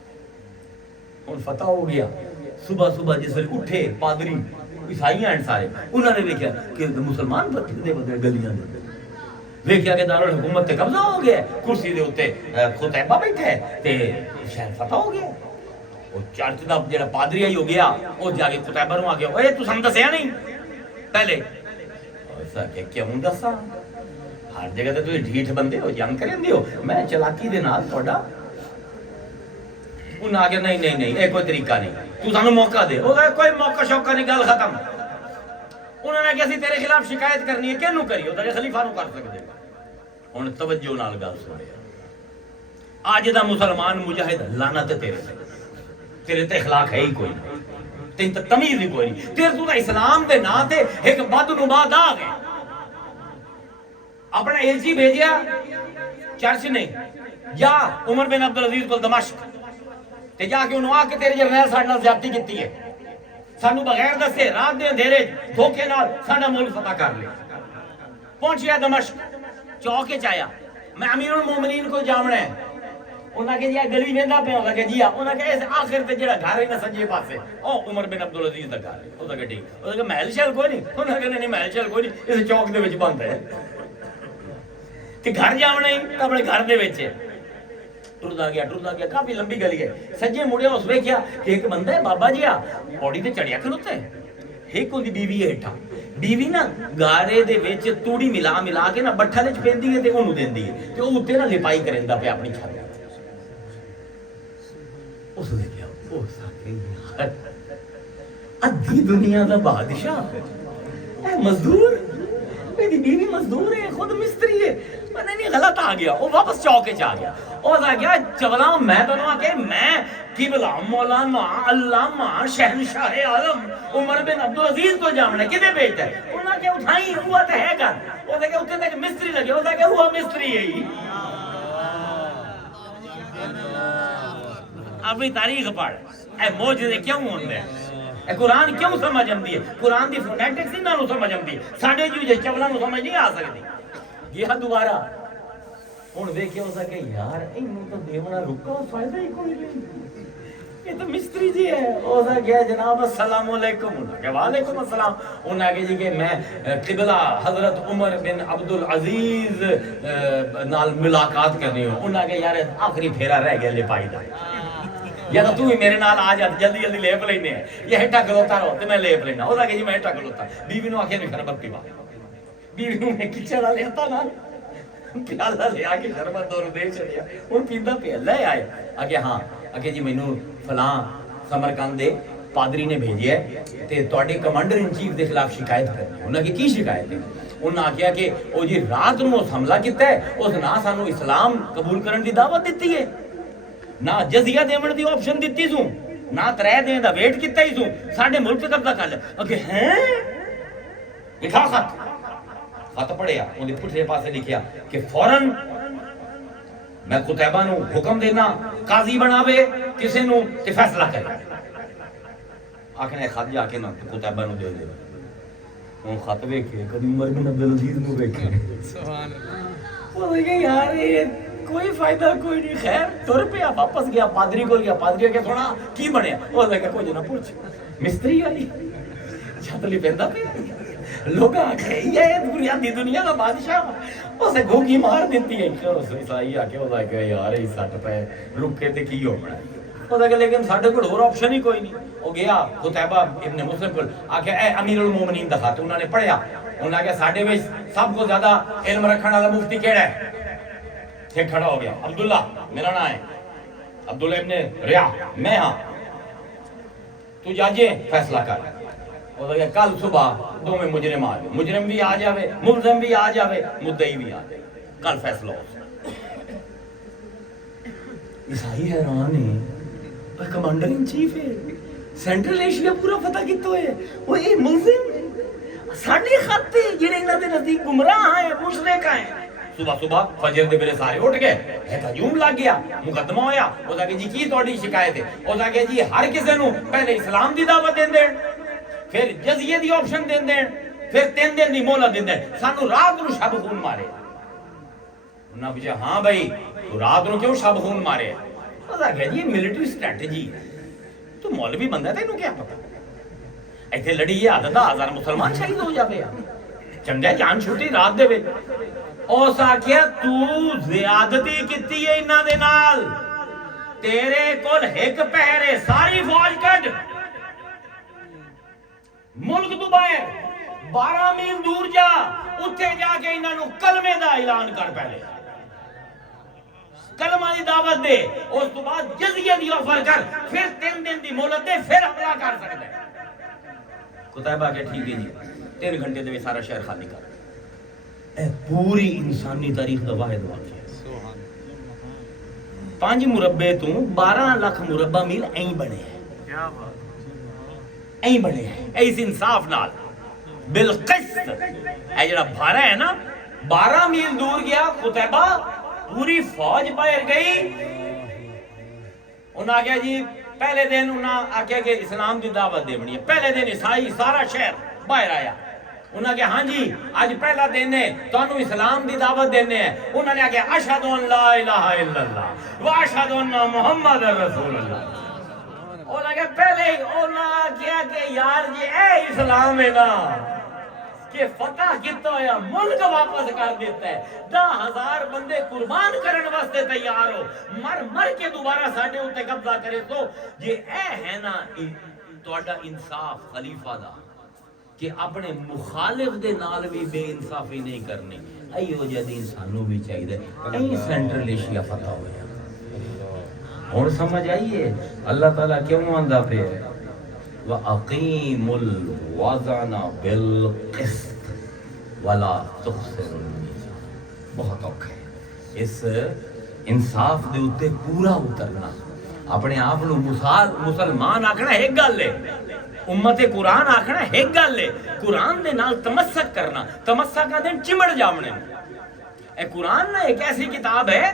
ہن فتح ہو گیا، صبح صبح جس ویلے اٹھے پادری عیسائیاں ہیں سارے، انہوں نے دیکھا کہ مسلمان پھردے بدے گلیاں دے، دیکھا کہ دارالحکومت تے قبضہ ہو گیا، کرسی دے اوتے خطیبہ بیٹھے تے شہر فتح ہو گیا۔ وہ چرچ دا جڑا پادری ہی ہو گیا، وہ جا کے خطیبہ نوں آ گیا، اوے تساں دسیا نہیں پہلے؟ ایسا کہ کیوں دساں؟ ہر جگہ تے تسی ڈھیٹ بندے ہو، جنگ کریندے ہو، میں چلاکی دے نال تہاڈا۔ انہاں آگے نہیں نہیں نہیں، اے کوئی طریقہ نہیں، تو سانو موقع دے۔ وہ کوئی موقع شوقہ نہیں، گل ختم۔ انہوں نے کہا سی تیرے خلاف شکایت کرنی ہے، کینوں کری؟ وہ خلیفہ نوں کر سکدے۔ ہن توجہ نال گل سن، اج دا مسلمان مجاہد لعنت تیرے تے، تیرے تے اخلاق ہے ہی کوئی نہیں، تین تے تمیز ہی کوئی نہیں۔ تیرے تو اسلام دے نا تے ایک بدنما داغ ہے۔ اپنا ایلچی بھیجیا چرچ نے، جا عمر بن عبدالعزیز کو دمشق تے جا کے انہوں آ کے تیرے جرنیل ساڑھے نال زیادتی کیتی ہے، سانو بغیر دسے رات دے اندھیرے دھوکے نال ساڈا ملک فتح کر لے۔ پہنچیا دمشق، چوک وچ آیا، میں امیر المومنین کو جامنا ہے۔ انہاں کہ جی گلی ویندا پیا، انہاں کہ جی انہاں کہ اس آخر تے جڑا گھر ہے نا سجے پاسے، او عمر بن عبدالعزیز دا گھر ہے۔ انہاں کہ ٹھیک، انہاں کہ محل شہر کوئی نہیں، انہاں کہ نہیں محل شہر کوئی نہیں، اس چوک دے وچ بند ہے کہ گھر جامنا ہی اپنے گھر دے وچ ہے۔ ٹردا گیا، کافی لمبی گلی ہے۔ سجے مڑیا، اس ویکھیا کہ ایک بندہ ہے بابا جی پوڑی تے چڑھیا کھلوتا ہے، ایک اودی بیوی ہے ہٹا۔ بیوی نا گارے دے وچ توڑی ملا کے نا بٹھا وچ پیندی ہے تے اونوں دیندی ہے تے او اوتے نا لپائی کریندا پیا اپنی چھت۔ اس نے کیا او ساکے ادھی دنیا دا بادشاہ، اے مزدور، میری بیوی مزدور ہے، خود مستری ہے، پتہ نہیں غلط آ گیا۔ وہ واپس چوکے چ آ گیا، اور آ گیا چولا میں دونوں آ کے میں قبلہ مولانا علامہ شہنشاہ عالم عمر بن عبدالعزیز کو جامنا کدے بھیجتا ہے؟ انہوں نے کہا اٹھائی ہوا تو ہے گھر، وہ نے کہا اتنے تک مستری لگے، وہ نے کہا ہوا مستری ہے ہی۔ اپنی تاریخ پڑھ، اے موجزے کیوں ہوندے ہیں؟ اے قرآن کیوں سمجھ آندی ہے؟ قرآن دی فونیٹکس ہی نہ سمجھ آندی ہے، ساڈے جو چولا نو سمجھ نہیں آ سکتی۔ یہ دوبارہ ہن ویکھیا ہو سکے یار اینوں تو دیونا رکا فائدہ ہی کوئی نہیں، یہ تو مستری جی ہے۔ ہو سکے جناب السلام علیکم، انہاں کہ وعلیکم السلام۔ انہاں کہ جی کہ میں قبلہ حضرت عمر بن عبدالعزیز نال ملاقات کرنی ہو۔ انہاں کہ یار آخری پھیرا رہ گیا لپائی دا، یا تو ہی میرے نال آ جا، جلدی جلدی لیپ لینے ہیں، یہ ہٹا کھلوتا رہو تے میں لیپ لینا۔ ہو سکے جی میں ہٹا کھلوتا، بیوی نو آکھیا نہیں شربت پیوا، بیوی نو میں کچا نہ لیتا نال پیالہ لے آ کے شربت دور دے چڑیا، ہن پیندا پیا لے آئے۔ اگے ہاں اگے جی مینوں فلاں سمرقند دے پادری نے بھیجیا تے تواڈے کمانڈر ان چیف دے خلاف شکایت کرنی۔ انہاں کی کی شکایت ہے؟ انہاں آکھیا کہ او جی رات نو حملہ کیتا ہے، اس نہ سانو اسلام قبول کرن دی دعوت دتی ہے، نہ جزیہ دیون دی آپشن دتی سوں، نہ 3 دن دا ویٹ کیتا ہی سوں، ساڈے ملک تے قبضہ کر لیا۔ اگے ہیں لکھا خط پڑھیا، انہاں دے پٹھے پاسے لکھیا کہ فوراً میں قتیبہ نو حکم دینا قاضی بناوے کسے نو تے فیصلہ کرے۔ آکھنے خط جا کے نا قتیبہ نو دے دے، ہن خط ویکھے کبھی عمر بن عبدالعزیز نو ویکھے، وہ کہ یار یہ کوئی فائدہ کوئی نہیں. خیر تر پیا واپس گیا پادری کو گیا. پادری کے سونا کی بنیا؟ وہ کہ کچھ نہ پوچھ مستری والی چھت لی پہنتا پیا. لوگ آکھے یہ بنیادی دنیا کا بادشاہ اسے گھوگی مار دیتی ہے. عیسائی آ کے وہ کہ یار یہ سٹ پہ رکے تے کی ہو بنا. وہ کہ لیکن ساڈے کول اور آپشن ہی کوئی نہیں. وہ گیا قتیبہ ابن مسلم کول آکھے اے امیر المومنین دا خط. انہوں نے پڑھیا. انہوں نے کہا ساڈے وچ سب کو زیادہ علم رکھنے والا مفتی کیڑا ہے؟ پھر کھڑا ہو گیا. عبداللہ میرا نام ہے, عبداللہ ابن ریا میں ہاں. تو جاجے فیصلہ کر. وہ کہا کل صبح دو میں مجرم آ جائے, مجرم بھی آ جاوے, ملزم بھی آ جاوے, مدعی بھی آ جائے, کل فیصلہ ہو. عیسائی حیران ہے, کمانڈر ان چیف ہے, سینٹرل ایشیا پورا فتح کیتا ہے, وہ یہ ملزم ساڈے خط جڑے انہاں دے نزدیک گمراہ ہیں مشرک ہیں. صبح صبح فجر دے ویلے سارے اٹھ گئے, ایک ہجوم لگ گیا, مقدمہ ہویا. وہ کہ جی کی تہاڈی شکایت ہے؟ وہ کہ جی ہر کسی نو پہلے اسلام دی دعوت دین دین, پھر جزیے دی آپشن دین دین, پھر 3 دن دی مہلت دین دین, سانو رات نو شب خون مارے. انہاں پوچھا ہاں بھائی تو رات نو کیوں شب خون مارے؟ وہ کہ جی ملٹری اسٹریٹجی. تو مولوی بندہ تینوں کیا پتہ؟ ایتھے لڑی ہے آدھا 1000 مسلمان شہید ہو جاوے. چنگا جان چھوٹی رات دے وچ. اس آکھیا تو زیادتی کیتی ہے انہاں دے نال, تیرے کول ایک پہر ہے, ساری فوج کڈ ملک تو باہر 12 میل دور جا, اتھے جا کے انہاں نو کلمے دا اعلان کر. پہلے کلمہ دی دعوت دے, اس تو بعد جزیہ دی آفر کر, پھر 3 دن دی مہلت دے, پھر حملہ کر سکتا ہے. قتیبہ کہ ٹھیک ہے جی, 3 گھنٹے دے سارا شہر خالی کر. اے پوری انسانی تاریخ دا واحد واقعہ ہے. 5 مربع تو 12 لاکھ مربع میل این بنے ہیں. کیا بات, این بنے ہیں اس انصاف نال بالقسط. اے جڑا بھارا ہے نا 12 میل دور گیا قتیبہ, پوری فوج باہر گئی. انہاں کہا جی پہلے دن انہاں آکھیا کہ اسلام دی دعوت دے بنی ہے. پہلے دن عیسائی سارا شہر باہر آیا. انہاں کہا ہاں جی آج پہلا دن ہے, تانوں اسلام دی دعوت دینے ہیں. انہوں نے کہا اشہد ان لا الہ الا اللہ و اشہد ان محمد رسول اللہ. انہوں نے کہا پہلے انہوں نے کہا کہ یار جی اے اسلام ہے نا کہ فتح کیتا ہویا ملک واپس کر دیتا ہے. 10,000 بندے قربان کرن واسطے تیار ہو, مر مر کے دوبارہ ساڈے اوتے قبضہ کرے. تو یہ اے ہے نا تہاڈا انصاف خلیفہ دا کہ اپنے مخالف دے نال بھی بے انصافی نہیں کرنی. ایو جے دین سانو بھی چاہیے. این سینٹرل ایشیا فتح ہویا. اور سمجھ آئیے اللہ تعالیٰ کیوں آندا پہ ہے وَأَقِيمُ الْوَزَنَ بِالْقِسْطِ وَلَا تُخْسِرُوا الْمِيزَانَ. بہت اوکھا ہے اس انصاف دے اوتے پورا اترنا. اپنے آپ نو مسلمان آکھنا ایک گل ہے, امت قرآن آکھنا ایک گل ہے. قرآن دے نال تمسک کرنا, تمسک کا دن چمڑ جاونے. اے قرآن نا ایک ایسی کتاب ہے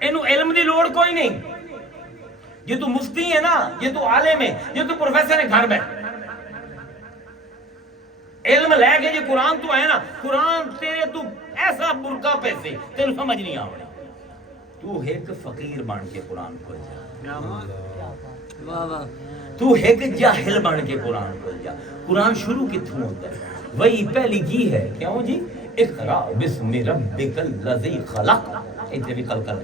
اینو علم دی لوڑ کوئی نہیں. یہ تو مفتی ہے نا, یہ تو عالم ہے, یہ تو پروفیسر ہے گھر میں علم لے کے یہ قرآن تو ہے نا, قرآن تیرے تو ایسا برکا پیسے تیرے سمجھ نہیں آوڑے. تو ایک فقیر بن کے قرآن کو جا, تو ایک جاہل بن کے قرآن کو جا. قرآن شروع کتوں ہوتا ہے؟ وہی پہلی کی ہے کیوں جی, اقرا بسم ربک الذی خلق. اتنے بھی کل ہے,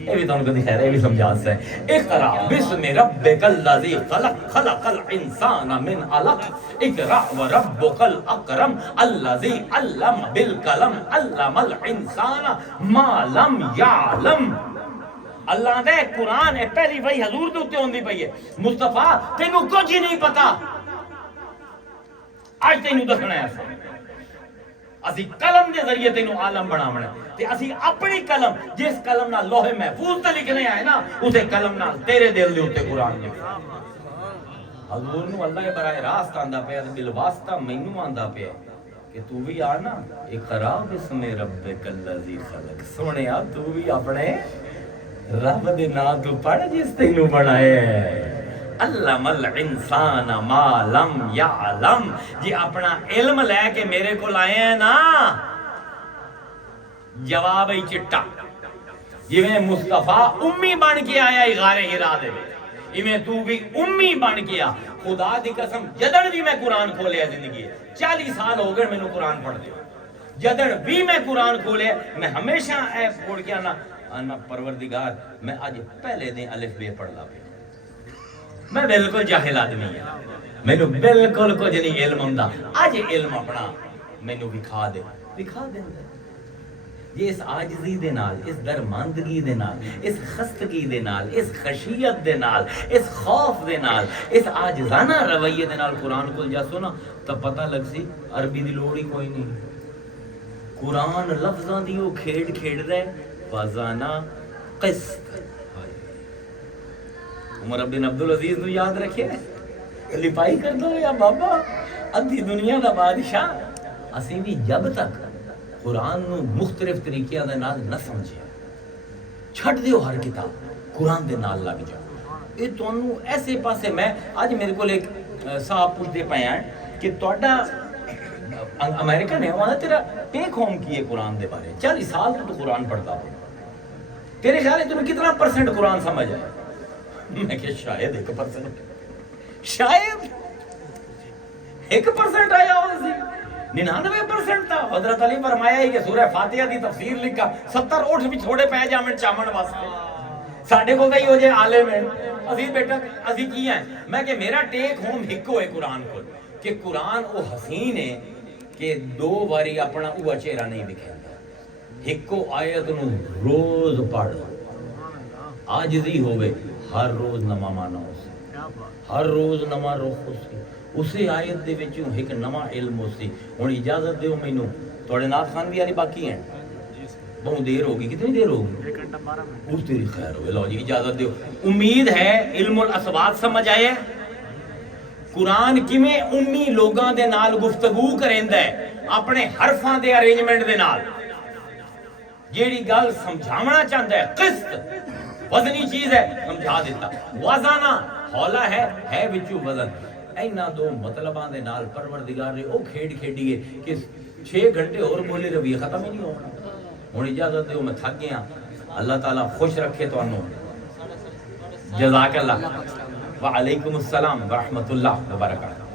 یہ بھی تمہیں کدی خیر ہے, یہ بھی سمجھا سکتا ہے. اقرا بسم ربک الذی خلق خلق الانسان من علق اقرا وربک الاکرم الذی علم بالقلم علم الانسان ما لم یعلم. اللہ دے قرآن ہے پہلی وہی حضور دے اوتے ہوندی پئی ہے. مصطفیٰ تینوں کچھ ہی نہیں پتا, آج تینوں دسنا ہے ایسا. اسی قلم دے ذریعے تینوں عالم بناونا ہے, تے اسی اپنی قلم جس قلم نال لوح محفوظ تے لکھنے آئے نا اسے قلم نال تیرے دل دے اوتے قرآن لکھے. حضور نو اللہ براہ راست آندا پیا تے بالواسطہ مینوں آندا پیا کہ تو بھی آ نا اقرا بسم ربک الذی خلق. سونیا تو بھی اپنے رب دے نام تو پڑھ جس تینوں بنایا ہے. علم الانسان ما لم یعلم. جی اپنا علم لے کے میرے کو آئے ہیں نا جواب ہی چٹا جویں مصطفیٰ امی بن کے آیا غار ہرا دے ایویں تو بھی امی بن کے آ خدا دی قسم جدن بھی میں قرآن کھولیا زندگی 40 سال ہو گئے مینوں قرآن پڑھ دے جدن بھی میں قرآن کھولیا میں ہمیشہ اے پڑھ کے آنا پروردگار میں آج پہلے دن الف بے پڑھ لا پہ میں بالکل جاہل آدمی ہوں مینوں بالکل کچھ نہیں علم ہوندا اج علم اپنا مینوں دکھا دے یہ اس عاجزی دے نال اس درماندگی دے نال اس خستگی دے نال اس خشیت دے نال اس خوف دے نال اس عاجزانہ رویے دے نال قرآن کھل جاسو نا تو پتہ لگ سی عربی دی لوڑ ہی کوئی نہیں قرآن لفظاں دی وہ کھیڑ رہے فازانہ قسط عمر بن عبدالعزیز نو یاد رکھے لپائی کر دو یا بابا ادھی دنیا دا بادشاہ اسی بھی جب تک قرآن نو مختلف طریقے دے نال نہ سمجھے چھڑ دیو ہر کتاب قرآن دے نال لگ جاؤ یہ تانوں ایسے پاسے میں آج میرے کو ایک صاحب پوچھتے پے ہیں کہ تہاڈا امریکہ نے وہاں تیرا ٹیک ہوم کی ہے قرآن دے بارے 40 سال تو قرآن پڑھتا ہو تیرے خیال ہے تمہیں کتنا پرسنٹ قرآن سمجھ آیا میں کہ شاید 1% شاید 1% آیا ہو سی 99% تھا حضرت علی فرمایا ہے کہ سورہ فاتحہ دی تفسیر لکھا 70 اٹھ بھی چھوڑے پہ جامن چامن واسطے ساڈے کو گئی ہو جے عالم ہے اسی بیٹا اسی کی ہیں میں کہ میرا ٹیک ہوم ہکو ہے قرآن کو کہ قرآن وہ حسین ہے کہ 2 باری اپنا وہ چہرہ نہیں دکھاتا ہکو آیت نو روز پڑھ عاجزی ہوئے ہر روز نما مانا ہو سی ہر روز نما روح ہو سی اسے آیت دے وچوں ایک نواں علم ہو سی ہن اجازت دیو مینوں تھوڑے نات خان بھی والی باقی ہیں بہت دیر ہوگی کتنی دیر ہوگی 1 گھنٹہ 12 منٹ اس تیری خیر ہوئے لو جی اجازت دیو امید ہے علم الاسبات سمجھ آئے قرآن کیویں امی لوگاں دے نال گفتگو کریندا ہے اپنے حرفاں دے ارینجمنٹ دے نال جیڑی گل سمجھاونا چاہتا ہے قسط وزنی چیز ہے سمجھا دیتا وزانہ ہولا ہے وچوں وزن اینا 2 مطلباں دے نال پروردگار نے او کھیڑیے کہ 6 گھنٹے اور بولے رویہ ختم ہی نہیں ہونا ہن اجازت دیو میں تھک گیا اللہ تعالیٰ خوش رکھے تانوں جزاک اللہ وعلیکم السلام ورحمۃ اللہ وبرکاتہ